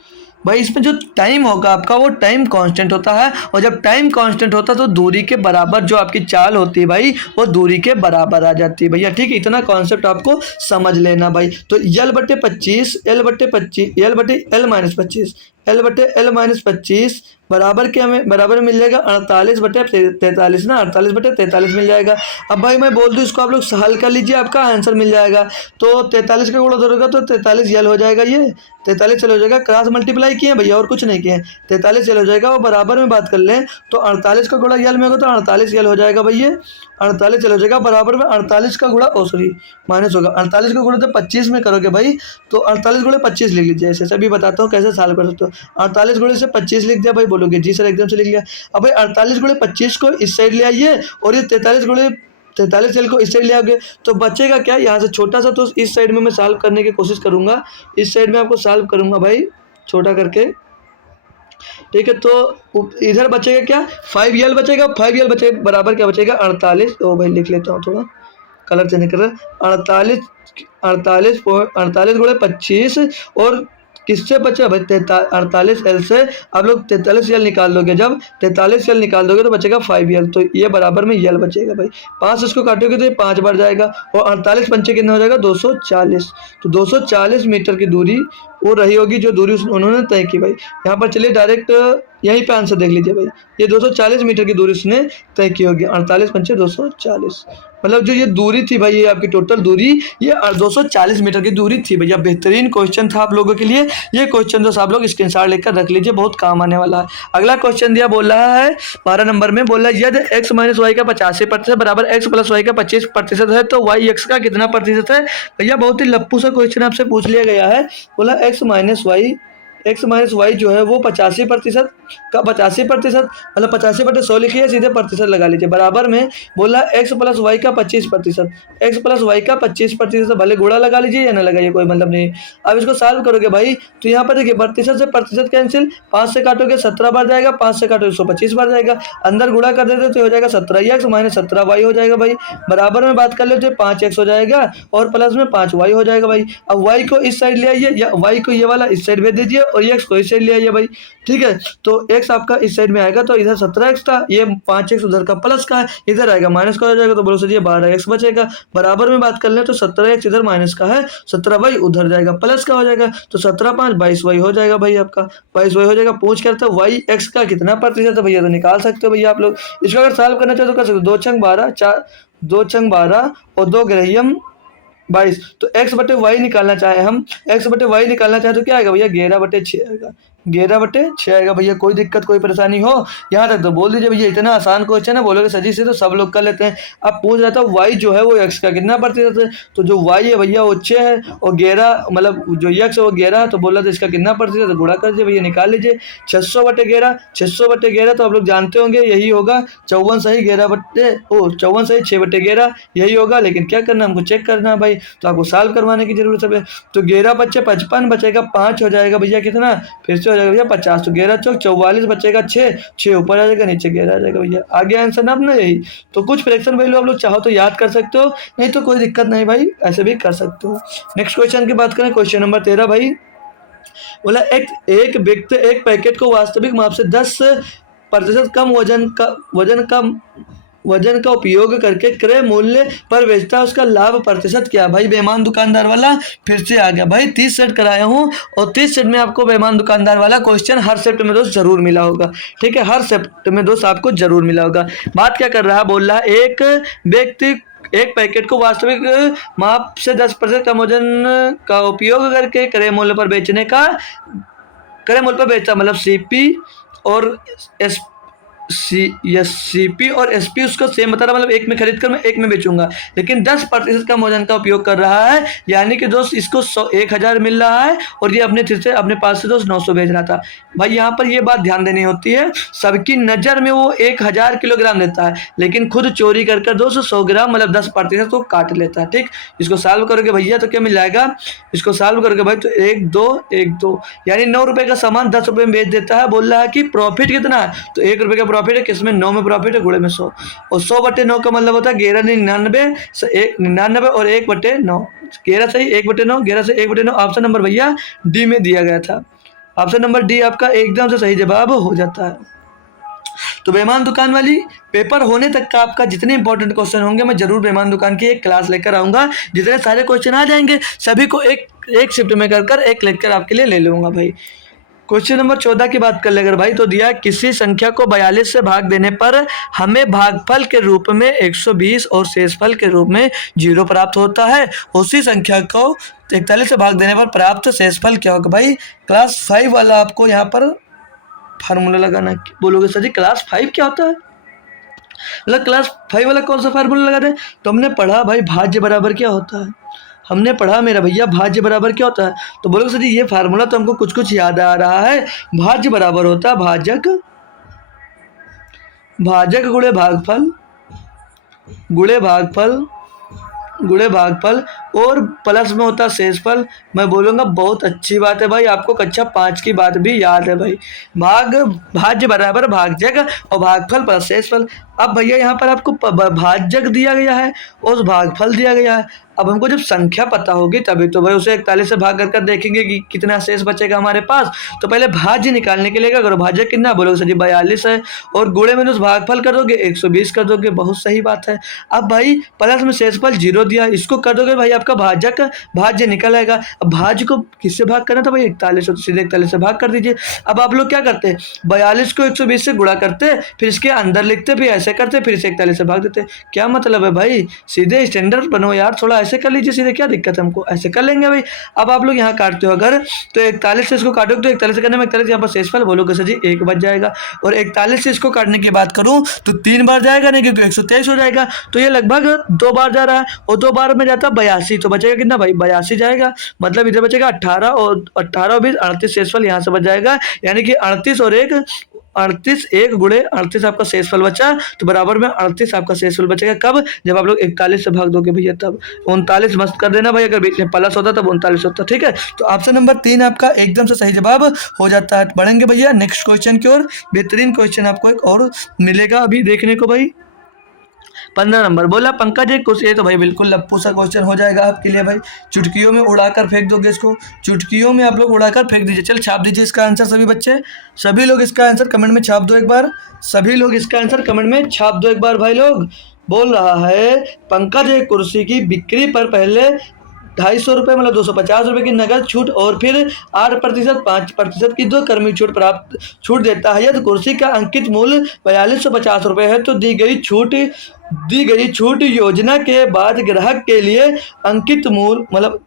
भाई इसमें जो टाइम होगा आपका वो टाइम कांस्टेंट होता है, और जब टाइम कांस्टेंट होता है तो दूरी के बराबर जो आपकी चाल होती है भाई वो दूरी के बराबर आ जाती है भैया। ठीक है, इतना कॉन्सेप्ट आपको समझ लेना भाई। तो L/25 L/L-25 बराबर के हमें बराबर मिल जाएगा 48/43 ना, 48/43 मिल जाएगा। अब भाई मैं बोल दूं इसको आप लोग हल कर लीजिए, आपका आंसर मिल जाएगा। तो 43 का गुणा होगा तो 43 यल हो जाएगा, ये 43 चल हो जाएगा, क्रॉस मल्टीप्लाई किए भैया और कुछ नहीं किए, 43 यल हो जाएगा। और बराबर में बात कर लें तो 48 का गुणा यल में होगा तो 48 यल हो जाएगा भैया, 48 यल हो जाएगा। बराबर में 48 का गुणा माइनस होगा, 48 का गुणा तो 25 में करोगे भाई, तो 48 गुणे 25 लिख लीजिए। ऐसे सभी बताता हूँ कैसे सॉल्व कर सकते हो। 48 गुणे से 25 लिख दिया भाई, बोलोगे जी सर एकदम से लिख लिया। अब भाई 48 गुणे 25 को इस साइड ले आइए, और ये 43 यल को इस साइड ले आओगे तो बचेगा क्या यहाँ से छोटा सा, तो इस साइड में मैं सॉल्व करने की कोशिश करूंगा, इस साइड में आपको सॉल्व करूंगा भाई छोटा करके। ठीक है, तो इधर बचेगा क्या 5 यल बचेगा, 5 यल बचेगा बराबर क्या बचेगा 48। ओ भाई लिख लेता हूँ, थोड़ा कलर चेंज कर रहा है। 48 गुणे 25 और किससे बचा भाई 48 एल से आप लोग 43 यल निकाल दोगे, जब 43 यल निकाल दोगे तो बचेगा 5 यल, तो ये बराबर में यल बचेगा भाई। 5 इसको काटोगे तो ये 5 बार जाएगा, और 48 पंचे कितना हो जाएगा 240। तो 240 मीटर की दूरी वो रही होगी जो दूरी उन्होंने तय की भाई। यहाँ पर चलिए डायरेक्ट यहीं पे आंसर देख लीजिए भाई, ये 240 मीटर की दूरी उसने तय की होगी। 48 पंचे 240, मतलब जो ये दूरी थी भाई, ये आपकी टोटल दूरी ये 240 मीटर की दूरी थी भैया। बेहतरीन क्वेश्चन था आप लोगों के लिए, ये क्वेश्चन जो आप लोग स्क्रीनशॉट लेकर रख लीजिए, बहुत काम आने वाला है। अगला क्वेश्चन दिया, बोल रहा है 12 नंबर में, बोल रहा है यदि x माइनस वाई का 85% बराबर x प्लस वाई का 25% है तो y x का कितना प्रतिशत है? भैया बहुत ही लप्पू सा क्वेश्चन आपसे पूछ लिया गया है। बोला x माइनस वाई जो है वो 85% का 85% मतलब 85/100 लिखिए, सीधे प्रतिशत लगा लीजिए। बराबर में बोला x प्लस वाई का 25%, x प्लस वाई का 25%, भले गुणा लगा लीजिए या ना लगाइए कोई मतलब नहीं। अब इसको सॉल्व करोगे भाई तो यहाँ पर देखिए प्रतिशत से प्रतिशत कैंसिल, 5 से काटोगे 17 बार जाएगा, 5 से काटोगे 125 बार जाएगा, अंदर गुणा कर देते तो हो जाएगा 17x माइनस 17y हो जाएगा भाई। बराबर में बात कर लेते 5x हो जाएगा और प्लस में 5y हो जाएगा भाई। अब y को इस साइड ले आइए, या y को ये वाला इस साइड भेज दीजिए और ये x को इस साइड ले आइए भाई। ठीक है, तो x आपका इस साइड में आएगा तो इधर 17x था, ये 5x उधर का प्लस का है, इधर आएगा माइनस का हो जाएगा, तो बोलो सर ये 12x बचेगा। बराबर में बात कर ले तो 17x इधर माइनस का है, 17y उधर जाएगा प्लस का हो जाएगा, तो 17 5 22y हो जाएगा भाई, आपका 22y हो जाएगा। पूछ करता है y x का कितना प्रतिशत है भैया, तो निकाल सकते हो भैया आप लोग। इसको अगर सॉल्व करना चाहो तो कर सकते हो, 2 छंग 12 4 2 छंग 12 और 2 ग्रहियम 22। तो x/y निकालना चाहे हम, x/y निकालना चाहे तो क्या आएगा भैया 11/6 आएगा, 11/6 आएगा भैया। कोई दिक्कत कोई परेशानी हो यहाँ तक तो बोल दीजिए भैया, इतना आसान क्वेश्चन है, बोलोगे सजी से तो सब लोग कर लेते हैं। अब पूछ रहा था y जो है वो x का कितना प्रतिशत है, तो जो y है भैया वो 6 है और 11 मतलब जो x है वो 11 है, तो बोला था इसका कितना प्रतिशत है, गुणा कर दीजिए भैया, निकाल लीजिए 600/11 तो आप लोग जानते होंगे यही होगा 54 सही 54 सही 6/11 यही होगा। लेकिन क्या करना हमको चेक करना है भाई, तो आपको सॉल्व करवाने की जरूरत है। तो 11 बच्चे 55 बचेगा, 5 हो जाएगा भैया कितना, फिर से हो जाएगा भैया 50, तो 11 चौक 44 बचेगा, 6 ऊपर आ जाएगा, नीचे 11 आ जाएगा भैया। आगे आंसर ना अपना यही। तो कुछ फ्रैक्शन वैल्यू आप लोग चाहो तो याद कर सकते हो, नहीं तो कोई दिक्कत नहीं भाई, ऐसे भी कर सकते हो। नेक्स्ट क्वेश्चन की बात करें, क्वेश्चन नंबर 13 भाई, बोला एक व्यक्ति एक पैकेट को वास्तविक माप से 10% कम वजन का उपयोग करके क्रय मूल्य पर बेचता है, उसका लाभ प्रतिशत क्या? भाई बेईमान दुकानदार वाला फिर से आ गया भाई, 30 सेट कराया हूँ और 30 सेट में आपको बेईमान दुकानदार वाला क्वेश्चन हर सेट में दोस्त जरूर मिला होगा। ठीक है, हर सेट में दोस्त आपको जरूर मिला होगा। बात क्या कर रहा है, बोल रहा है एक व्यक्ति एक पैकेट को वास्तविक माप से 10% कम वजन का उपयोग करके क्रय मूल्य पर बेचता, मतलब CP और सीपी और एसपी उसका सेम बता रहा, मतलब एक में खरीद कर मैं एक में बेचूंगा, लेकिन 10% का मूलधन का उपयोग कर रहा है, यानी कि दोस्त इसको 1,000 मिल रहा है और ये अपने फिर से अपने पास से दोस्त 900 भेज रहा था। भाई यहाँ पर ये बात ध्यान देनी होती है, सबकी नज़र में वो 1,000 किलोग्राम देता है, लेकिन खुद चोरी कर कर दोस्त 100 ग्राम मतलब 10% तो काट लेता है। ठीक, इसको सॉल्व करोगे भैया तो क्या मिल जाएगा, इसको सॉल्व करोगे भाई तो 1 2 यानी 9 रुपए का सामान 10 रुपए में बेच देता है। बोल रहा है कि प्रॉफिट कितना है, तो 1 रुपए का प्रॉफिट है, किसमें 9 में प्रॉफिट है, गुणे में 100, और 100/9 का मतलब होता है 1199 और 1/9, 11 सही 1/9, 11 से 1/9। ऑप्शन नंबर भैया डी में दिया गया था, ऑप्शन नंबर डी आपका एकदम से सही जवाब हो जाता है। तो बेईमान दुकान वाली पेपर होने तक का आपका जितने इंपॉर्टेंट क्वेश्चन होंगे मैं जरूर बेईमान दुकान की एक क्लास लेकर आऊँगा, जितने सारे क्वेश्चन आ जाएंगे सभी को एक शिफ्ट में कर एक लेकर आपके लिए ले लूँगा भाई। क्वेश्चन नंबर 14 की बात कर ले अगर भाई, तो दिया किसी संख्या को 42 से भाग देने पर हमें भागफल के रूप में 120 और शेषफल के रूप में 0 प्राप्त होता है, उसी संख्या को 41 से भाग देने पर प्राप्त शेषफल क्या होगा। भाई क्लास 5 वाला आपको यहाँ पर फार्मूला लगाना, बोलोगे सर जी क्लास 5 क्या होता है, मतलब क्लास 5 वाला कौन सा फार्मूला लगा दे, तो हमने पढ़ा भाई भाज्य बराबर क्या होता है, हमने पढ़ा मेरा भैया भाज्य बराबर क्या होता है। तो बोलोगे सर जी ये फार्मूला तो हमको कुछ कुछ याद आ रहा है, भाज्य बराबर होता है भाजक गुणे भागफल गुणे भागफल और प्लस में होता है शेषफल। मैं बोलूँगा बहुत अच्छी बात है भाई, आपको कक्षा 5 की बात भी याद है भाई, भाज्य बराबर भाजक और भागफल प्लस शेषफल। अब भैया यहाँ पर आपको भाजक दिया गया है और भागफल दिया गया है, अब हमको जब संख्या पता होगी तभी तो भाई उसे 41 से भाग कर देखेंगे कि कितना शेष बचेगा हमारे पास। तो पहले भाज्य निकालने के लिए क्या करो, भाजक कितना बोलोगे सर जी 42 है, और गुणे में भागफल कर दोगे 120 कर दोगे, बहुत सही बात है। अब भाई प्लस में शेषफल 0 दिया, इसको कर दोगे भाई आपका भाजक भाज्य निकल आएगा। अब भाज्य को किससे भाग करना था भाई 41, तो सीधे 41 से भाग कर दीजिए। अब आप लोग क्या करते हैं 42 को 120 से गुणा करते, फिर इसके अंदर लिखते, फिर ऐसे करते, फिर इसे 41 से भाग देते। क्या मतलब है भाई, सीधे स्टैंडर्ड बनो यार, थोड़ा ऐसे कर लीजिए सीधे, क्या दिक्कत है, हमको ऐसे कर लेंगे भाई। अब आप लोग यहाँ काटते हो अगर, तो 41 से इसको काटोगे तो 41 से करने में 41 यहाँ पर शेषफल बोलोगे सर जी 1 बच जाएगा, और 41 से इसको काटने की बात करूँ तो 3 बार जाएगा नहीं क्योंकि 123 हो जाएगा, तो ये लगभग 2 बार जा रहा है, और 2 बार में जाता 82, तो बचेगा कितना भाई 82 जाएगा, मतलब इधर बचेगा 18 और 18 20 38 शेषफल यहाँ से बच जाएगा, यानी कि 38 और 1 गुणे 38 आपका शेषफल बचा, तो बराबर में 38 आपका शेषफल बचेगा। कब, जब आप लोग 41 से भाग दोगे भैया, तब 39 मस्त कर देना भाई, अगर बीच में प्लस होता तब 39 होता। ठीक है, तो ऑप्शन नंबर 3 आपका एकदम से सही जवाब हो जाता है। बढ़ेंगे भैया नेक्स्ट क्वेश्चन की ओर, बेहतरीन क्वेश्चन आपको एक और मिलेगा अभी देखने को भाई। 15 नंबर बोला पंकज एक क्वेश्चन, तो भाई बिल्कुल लप्पू सा क्वेश्चन हो जाएगा आपके लिए भाई, चुटकियों में उड़ाकर फेंक दोगे इसको, चुटकियों में आप लोग उड़ाकर फेंक दीजिए। चल छाप दीजिए इसका आंसर सभी बच्चे, सभी लोग इसका आंसर कमेंट में छाप दो एक बार, सभी लोग इसका आंसर कमेंट में छाप दो एक बार भाई लोग। बोल रहा है पंकज एक कुर्सी की बिक्री पर पहले 250 रुपये मतलब 250 रुपये की नगद छूट और फिर 8% 5% की 2 कर्मी छूट देता है, यदि कुर्सी का अंकित मूल्य 4250 रुपये है, तो दी गई छूट योजना के बाद ग्राहक के लिए अंकित मूल्य मतलब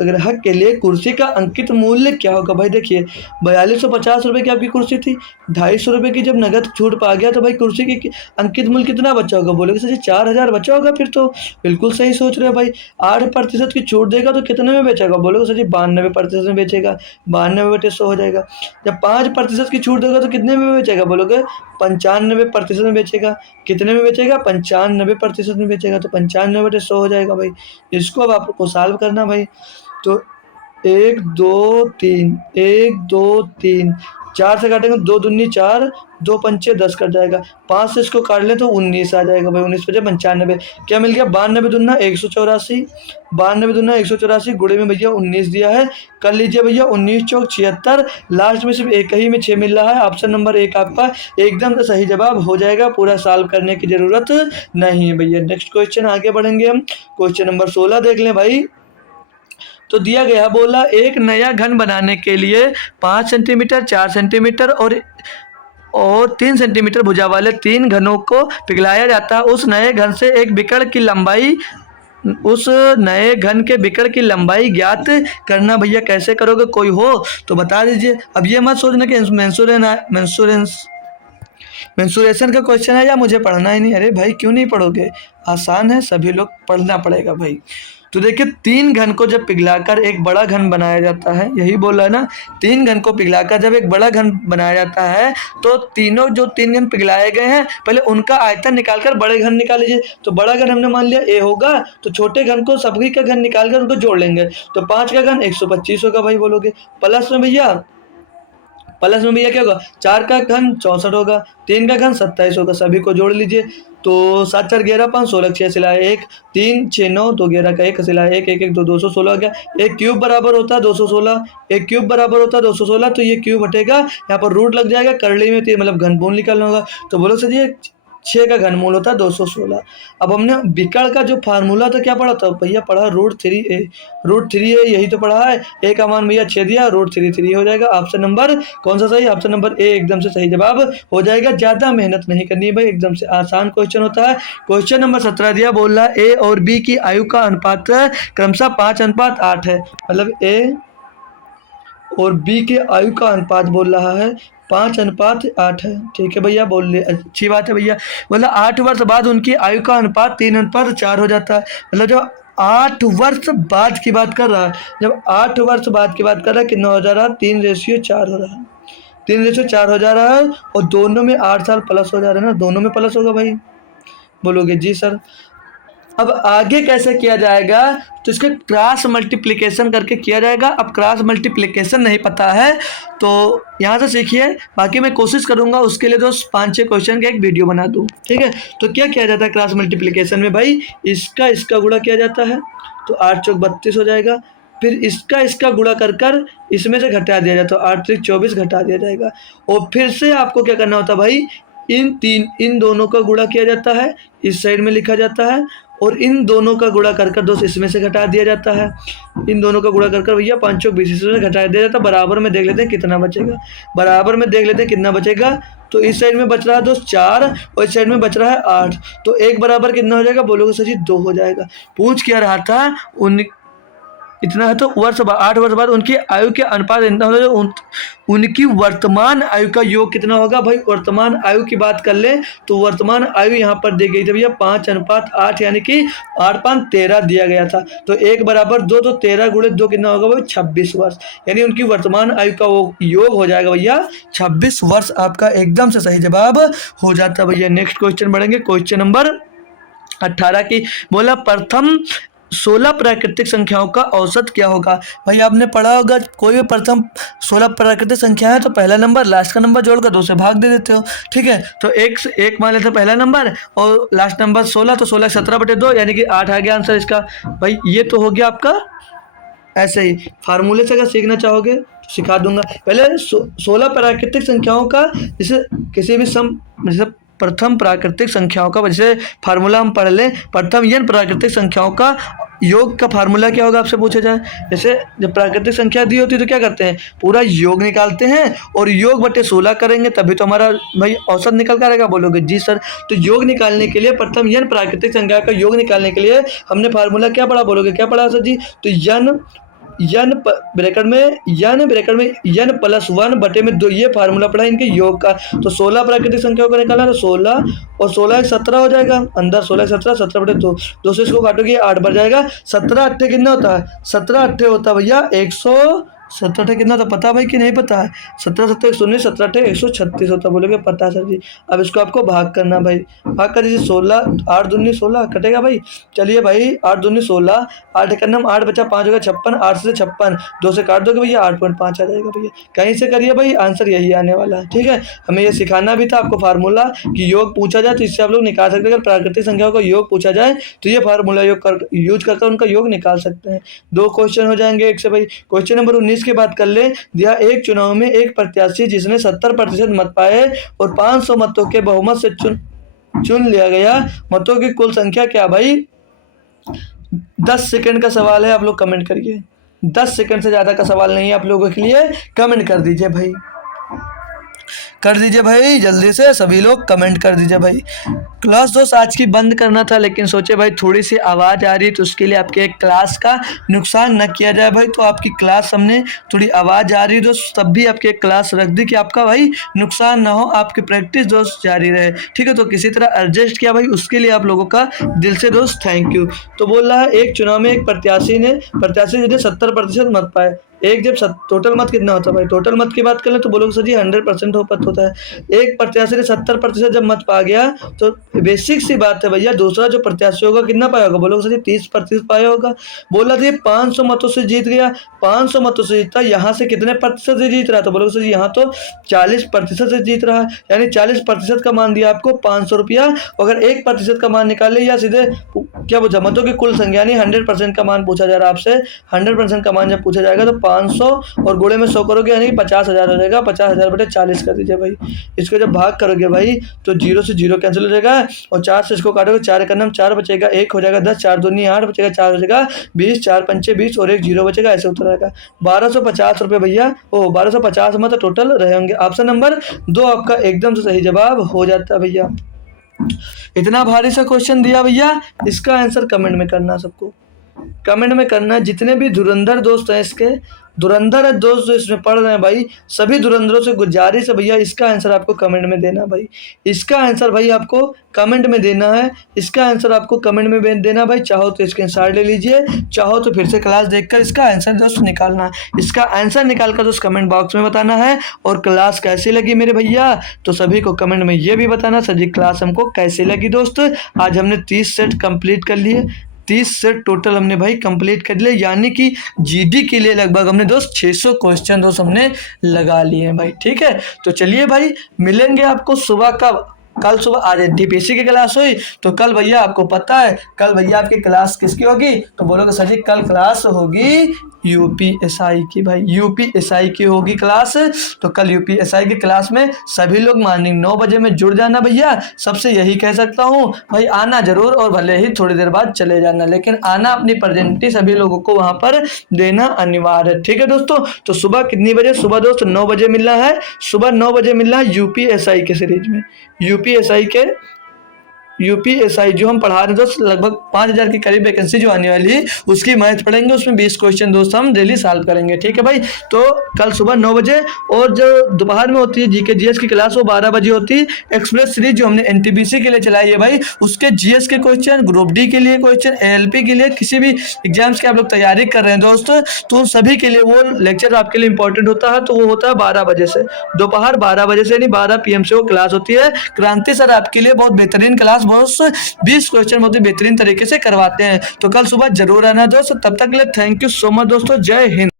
ग्राहक के लिए कुर्सी का अंकित मूल्य क्या होगा। भाई देखिए 4250 रुपये की आपकी कुर्सी थी, 250 रुपये की जब नगद छूट पा गया तो भाई कुर्सी की अंकित मूल्य कितना बचा होगा, बोलोगे सर 4000 बचा होगा, फिर तो बिल्कुल सही सोच रहे हो भाई। 8% की छूट देगा तो कितने में बेचेगा, बोलोगे सर जी 92% में बेचेगा, 92/100 हो जाएगा। जब 5% की छूट देगा तो कितने में बेचेगा, बोलोगे 95% में बेचेगा, कितने में बेचेगा 95% में बेचेगा, तो 95/100 हो जाएगा भाई। इसको अब आपको सॉल्व करना भाई, तो 1 2 3 1 2 3 4 से काटेंगे 2 दूनी 4 2 पंचे 10 कट जाएगा, 5 से इसको काट लें तो 19 आ जाएगा भाई, 19 बजे 95 क्या मिल गया 92 दूना 184, 92 दूना 184 गुणे में भैया 19 दिया है, कर लीजिए भैया 19 चौक 76, लास्ट में सिर्फ एक ही में 6 मिल रहा है, ऑप्शन नंबर 1 आपका एकदम से सही जवाब हो जाएगा, पूरा सॉल्व करने की जरूरत नहीं है भैया। नेक्स्ट क्वेश्चन आगे बढ़ेंगे हम, क्वेश्चन नंबर 16 देख लें भाई। तो दिया गया बोला एक नया घन बनाने के लिए 5 सेंटीमीटर 4 सेंटीमीटर और 3 सेंटीमीटर भुजा वाले 3 घनों को पिघलाया जाता है। उस नए घन के बिकड़ की लंबाई ज्ञात करना। भैया कैसे करोगे, कोई हो तो बता दीजिए। अब ये मत सोचना कि मेंसुरेशन का क्वेश्चन है या मुझे पढ़ना ही नहीं? अरे भाई क्यों नहीं पढ़ोगे, आसान है, सभी लोग पढ़ना पड़ेगा भाई। तो देखिए 3 घन को जब पिघलाकर एक बड़ा घन बनाया जाता है, यही बोल रहा है ना, 3 घन को पिघलाकर जब एक बड़ा घन बनाया जाता है तो तीनों जो 3 घन पिघलाए गए हैं पहले उनका आयतन निकालकर बड़े घन निकाल लीजिए। तो बड़ा घन हमने मान लिया ए होगा, तो छोटे घन को सभी का घन निकालकर उनको जोड़ लेंगे। तो 5 का घन 125 होगा भाई, बोलोगे। प्लस में भैया क्या होगा, 4 का घन 64 होगा, 3 का घन 27 होगा, सभी को जोड़ लीजिए। तो 7 4 11 5 16 6 सिलाए 1 3 6 9 2 11 का 1 सिलाए 1 1 1 2 216 हो गया। एक क्यूब बराबर होता है 216, एक क्यूब बराबर होता है 216, तो ये क्यूब हटेगा, यहाँ पर रूट लग जाएगा, करली में मतलब घनमूल निकालना होगा। तो बोलो सर ये 6 का घनमूल होता है 216। अब हमने विकर्ण का जो फार्मूला था क्या पढ़ा था भैया, पढ़ा √3a, √3a यही तो पढ़ा है। ए का मान भैया 6 दिया, √3 हो जाएगा। ऑप्शन नंबर कौन सा सही, ऑप्शन नंबर ए एकदम से सही जवाब हो जाएगा। ज़्यादा मेहनत नहीं करनी है भाई, एकदम से आसान क्वेश्चन होता है। क्वेश्चन नंबर 17 दिया, बोल रहा है ए और बी की आयु का अनुपात क्रमशः 5:8 है। मतलब ए और बी के आयु का अनुपात बोल रहा है 5:8 है। ठीक है भैया, बोल ले, अच्छी बात है भैया। मतलब 8 वर्ष बाद उनकी आयु का अनुपात 3:4 हो जाता है। मतलब जो 8 वर्ष बाद की बात कर रहा है, जब 8 वर्ष बाद की बात कर रहा है, कितना हो जा रहा है, 3:4 हो रहा है, 3:4 हो जा रहा है, और दोनों में 8 साल प्लस हो जा रहे हैं ना, दोनों में प्लस होगा भाई, बोलोगे जी सर। अब आगे कैसे किया जाएगा, तो इसके क्रॉस मल्टीप्लिकेशन करके किया जाएगा। अब क्रॉस मल्टीप्लिकेशन नहीं पता है तो यहाँ से सीखिए, बाकी मैं कोशिश करूँगा उसके लिए दोस्त 5-6 क्वेश्चन का एक वीडियो बना दूँ, ठीक है। तो क्या किया जाता है क्रॉस मल्टीप्लिकेशन में भाई, इसका गुणा किया जाता है, तो 8 चौक 32 हो जाएगा। फिर इसका गुणा कर इसमें से घटा दिया जाता है, 8 3 24 घटा दिया जाएगा। और फिर से आपको क्या करना होता है भाई, इन दोनों का गुणा किया जाता है, इस साइड में लिखा जाता है, और इन दोनों का गुणा कर दोस्त इसमें से घटा दिया जाता है। इन दोनों का गुणा कर भैया 5 चौक 20 इसमें से घटा दिया जाता है। बराबर में देख लेते हैं कितना बचेगा, बराबर में देख लेते हैं कितना बचेगा। तो इस साइड में बच रहा है दोस्त 4 और इस साइड में बच रहा है 8, तो 1 बराबर कितना हो जाएगा, बोलोगे सर जी 2 हो जाएगा। पूछ क्या रहा था इतना है, तो 8 वर्ष बाद उनकी आयु के अनुपात इतना होगा, उनकी वर्तमान आयु का योग कितना होगा भाई। वर्तमान आयु की बात कर ले तो वर्तमान आयु यहाँ पर दी गई थी भैया 5:8, यानी कि 8:5 दिया गया था। तो 1 बराबर 2, तो 13 गुणे 2 कितना होगा भाई 26 वर्ष, यानी उनकी वर्तमान आयु का वो योग हो जाएगा भैया 26 वर्ष। आपका एकदम से सही जवाब हो जाता है भैया। नेक्स्ट क्वेश्चन बढ़ेंगे, क्वेश्चन नंबर 18 की बोला, प्रथम 16 प्राकृतिक संख्याओं का औसत क्या होगा। भाई आपने पढ़ा होगा, कोई भी प्रथम 16 प्राकृतिक संख्या है तो पहला नंबर लास्ट का नंबर जोड़कर 2 से भाग दे देते हो, ठीक है। तो एक मान लेते पहला नंबर और लास्ट नंबर 16, तो 16 17/2 यानी कि 8 आ गया आंसर इसका। भाई ये तो हो गया आपका। ऐसे ही फार्मूले से अगर सीखना चाहोगे तो सिखा दूंगा। पहले 16 प्राकृतिक संख्याओं का, जैसे किसी भी जैसे प्रथम प्राकृतिक संख्याओं का, जैसे फार्मूला हम पढ़ लें, प्रथम n प्राकृतिक संख्याओं का योग का फार्मूला क्या होगा आपसे पूछा जाए। जैसे जब प्राकृतिक संख्या दी होती है तो क्या करते हैं, पूरा योग निकालते हैं और योग बटे 16 करेंगे, तभी तो हमारा भाई औसत निकल कर आएगा, बोलोगे जी सर। तो योग निकालने के लिए, प्रथम n प्राकृतिक संख्या का योग निकालने के लिए हमने फार्मूला क्या पढ़ा, बोलोगे क्या पढ़ा सर जी। तो n ब्रैकेट में n+1 बटे में 2, ये फार्मूला पढ़ा इनके योग का। तो 16 प्राकृतिक संख्याओं को निकालना, तो 16 और 16 17 हो जाएगा, अंदर 16 17 17/2, 2 से इसको काटोगे 8 बढ़ जाएगा। 17 8 कितना होता है, 17 8 होता है भैया 117 कितना होता पता भाई कि नहीं पता है। 17 7 119, 17 8 136 होता, बोलोगे पता सर जी। अब इसको आपको भाग करना भाई, भाग कर दीजिए। 16 8 दूनी 16 कटेगा भाई। चलिए भाई 8 दूनी 16, 8 करना 8 बचा 5 होगा 56, 8 से 56 2 से काट दोगे भैया 8.5 आ जाएगा भैया। कहीं से करिए भाई, आंसर यही आने वाला है, ठीक है। हमें ये सिखाना भी था आपको फार्मूला कि योग पूछा जाए तो इससे आप लोग निकाल सकते हैं। अगर प्राकृतिक संख्याओं का योग पूछा जाए तो ये फार्मूला यूज करके उनका योग निकाल सकते हैं। 2 क्वेश्चन हो जाएंगे एक से भाई। क्वेश्चन नंबर 19 की बात कर ले, दिया एक चुनाव में एक प्रत्याशी जिसने 70% मत पाए और 500 मतों के बहुमत से चुन लिया गया, मतों की कुल संख्या क्या भाई। 10 सेकंड का सवाल है, आप लोग कमेंट करिए। 10 सेकंड से ज़्यादा का सवाल नहीं है आप लोगों के लिए, कमेंट कर दीजिए भाई। कर दीजिए भाई, जल्दी से सभी लोग कमेंट कर दीजिए भाई। क्लास दोस्त आज की बंद करना था, लेकिन सोचे भाई थोड़ी सी आवाज़ आ रही है तो उसके लिए आपके एक क्लास का नुकसान न किया जाए भाई, तो आपकी क्लास हमने थोड़ी आवाज़ आ रही है दोस्त, तब भी आपकी एक क्लास रख दी कि आपका भाई नुकसान ना हो, आपकी प्रैक्टिस दोस्त जारी रहे। ठीक है, तो किसी तरह एडजस्ट किया भाई, उसके लिए आप लोगों का दिल से दोस्त थैंक यू। तो बोल रहा है एक चुनाव में एक प्रत्याशी जो 70% मत पाए। एक जब टोटल मत कितना होता है भाई, टोटल मत की बात करें तो बोलोगे सर जी 100% होता है। एक प्रत्याशी ने 70% जब मत पा गया तो बेसिक सी बात है भैया, दूसरा जो प्रत्याशी होगा कितना पाया होगा, बोलोगे सर जी 30% पाया होगा। बोला था 500 मतों से जीत गया, 500 मतों से जीता, यहाँ से कितने प्रतिशत से जीत रहा है, तो बोलोगे सर जी यहाँ तो 40% से जीत रहा है, यानी 40% का मान दिया आपको 500 रुपया। अगर 1% का मान निकाले या सीधे क्या पूछा, मतों की कुल संख्या, यानी 100% का मान पूछा जा रहा है आपसे। 100% का मान जब पूछा जाएगा तो 500 और गुणे में 100 करोगे यानी 50,000 हो जाएगा। 50,000 बटे 40 कर दीजिए भाई। इसको जब भाग करोगे भाई तो 0 से 0 कैंसिल हो जाएगा और 4 से इसको काटोगे, 4 का नाम 4 बचेगा, 1 हो जाएगा 10, 4 दूनी 8 बचेगा, 4 हो जाएगा 20, 4 पंचे 20 और 1 0 बचेगा, ऐसे उतर जाएगा 1250 रुपये भैया। 1250 मत टोटल रहे होंगे। ऑप्शन नंबर 2 आपका एकदम से सही जवाब हो जाता है भैया। इतना भारी सा क्वेश्चन दिया भैया, इसका आंसर कमेंट में करना, सबको कमेंट में करना। जितने भी धुरंधर दोस्त हैं, इसके धुरंधर है दोस्त जो इसमें पढ़ रहे हैं भाई, सभी धुरंधरों से गुजारिश है भैया, इसका आंसर आपको कमेंट में देना भाई। इसका आंसर भाई आपको कमेंट में देना है, इसका आंसर आपको कमेंट में देना भाई। चाहो तो स्क्रीनशॉट ले लीजिए, चाहो तो फिर से क्लास देखकर इसका आंसर दोस्त निकालना है। इसका आंसर निकाल कर दोस्त कमेंट बॉक्स में बताना है। और क्लास कैसी लगी मेरे भैया, तो सभी को कमेंट में ये भी बताना सर जी क्लास हमको कैसी लगी। दोस्त आज हमने 30 सेट कंप्लीट कर लिए, 30 सेट टोटल हमने भाई कंप्लीट कर लिए, यानी कि जीडी के लिए लगभग हमने दोस्त 600 क्वेश्चन दोस्त हमने लगा लिए हैं भाई। ठीक है, तो चलिए भाई मिलेंगे आपको सुबह का, कल सुबह आज एनटीपीसी की क्लास हुई तो कल भैया आपको पता है कल भैया आपकी क्लास किसकी होगी, तो बोलोगे सर जी कल क्लास होगी यूपीएसआई की भाई, यूपीएसआई की होगी क्लास। तो कल यूपीएसआई की क्लास में सभी लोग मॉर्निंग 9 बजे में जुड़ जाना भैया। सबसे यही कह सकता हूँ भाई, आना जरूर और भले ही थोड़ी देर बाद चले जाना, लेकिन आना, अपनी प्रेजेंटी सभी लोगों को वहां पर देना अनिवार्य है। ठीक है दोस्तों, तो सुबह कितनी बजे, सुबह दोस्त 9 बजे मिलना है, सुबह 9 बजे मिलना है यूपीएसआई के सीरीज में। यूपीएसआई जो हम पढ़ा रहे हैं दोस्त, लगभग 5,000 के करीब वैकेंसी जो आने वाली है उसकी मैथ पढ़ेंगे, उसमें 20 क्वेश्चन दोस्त हम डेली सॉल्व करेंगे। ठीक है भाई, तो कल सुबह 9 बजे। और जो दोपहर में होती है जीके जीएस की क्लास वो 12 बजे होती है। एक्सप्रेस सीरीज जो हमने एनटीपीसी के लिए चलाई है भाई, उसके जीएस के क्वेश्चन, ग्रुप डी के लिए क्वेश्चन, एएलपी के लिए, किसी भी एग्जाम्स की आप लोग तैयारी कर रहे हैं दोस्त, तो उन सभी के लिए वो लेक्चर आपके लिए इंपॉर्टेंट होता है। तो वो होता है 12 बजे से, दोपहर 12 बजे से, यानी 12 PM से वो क्लास होती है। क्रांति सर आपके लिए बहुत बेहतरीन क्लास, बहुत 20 क्वेश्चन बहुत ही बेहतरीन तरीके से करवाते हैं। तो कल सुबह जरूर आना दोस्तों। तब तक के लिए थैंक यू सो मच दोस्तों, जय हिंद।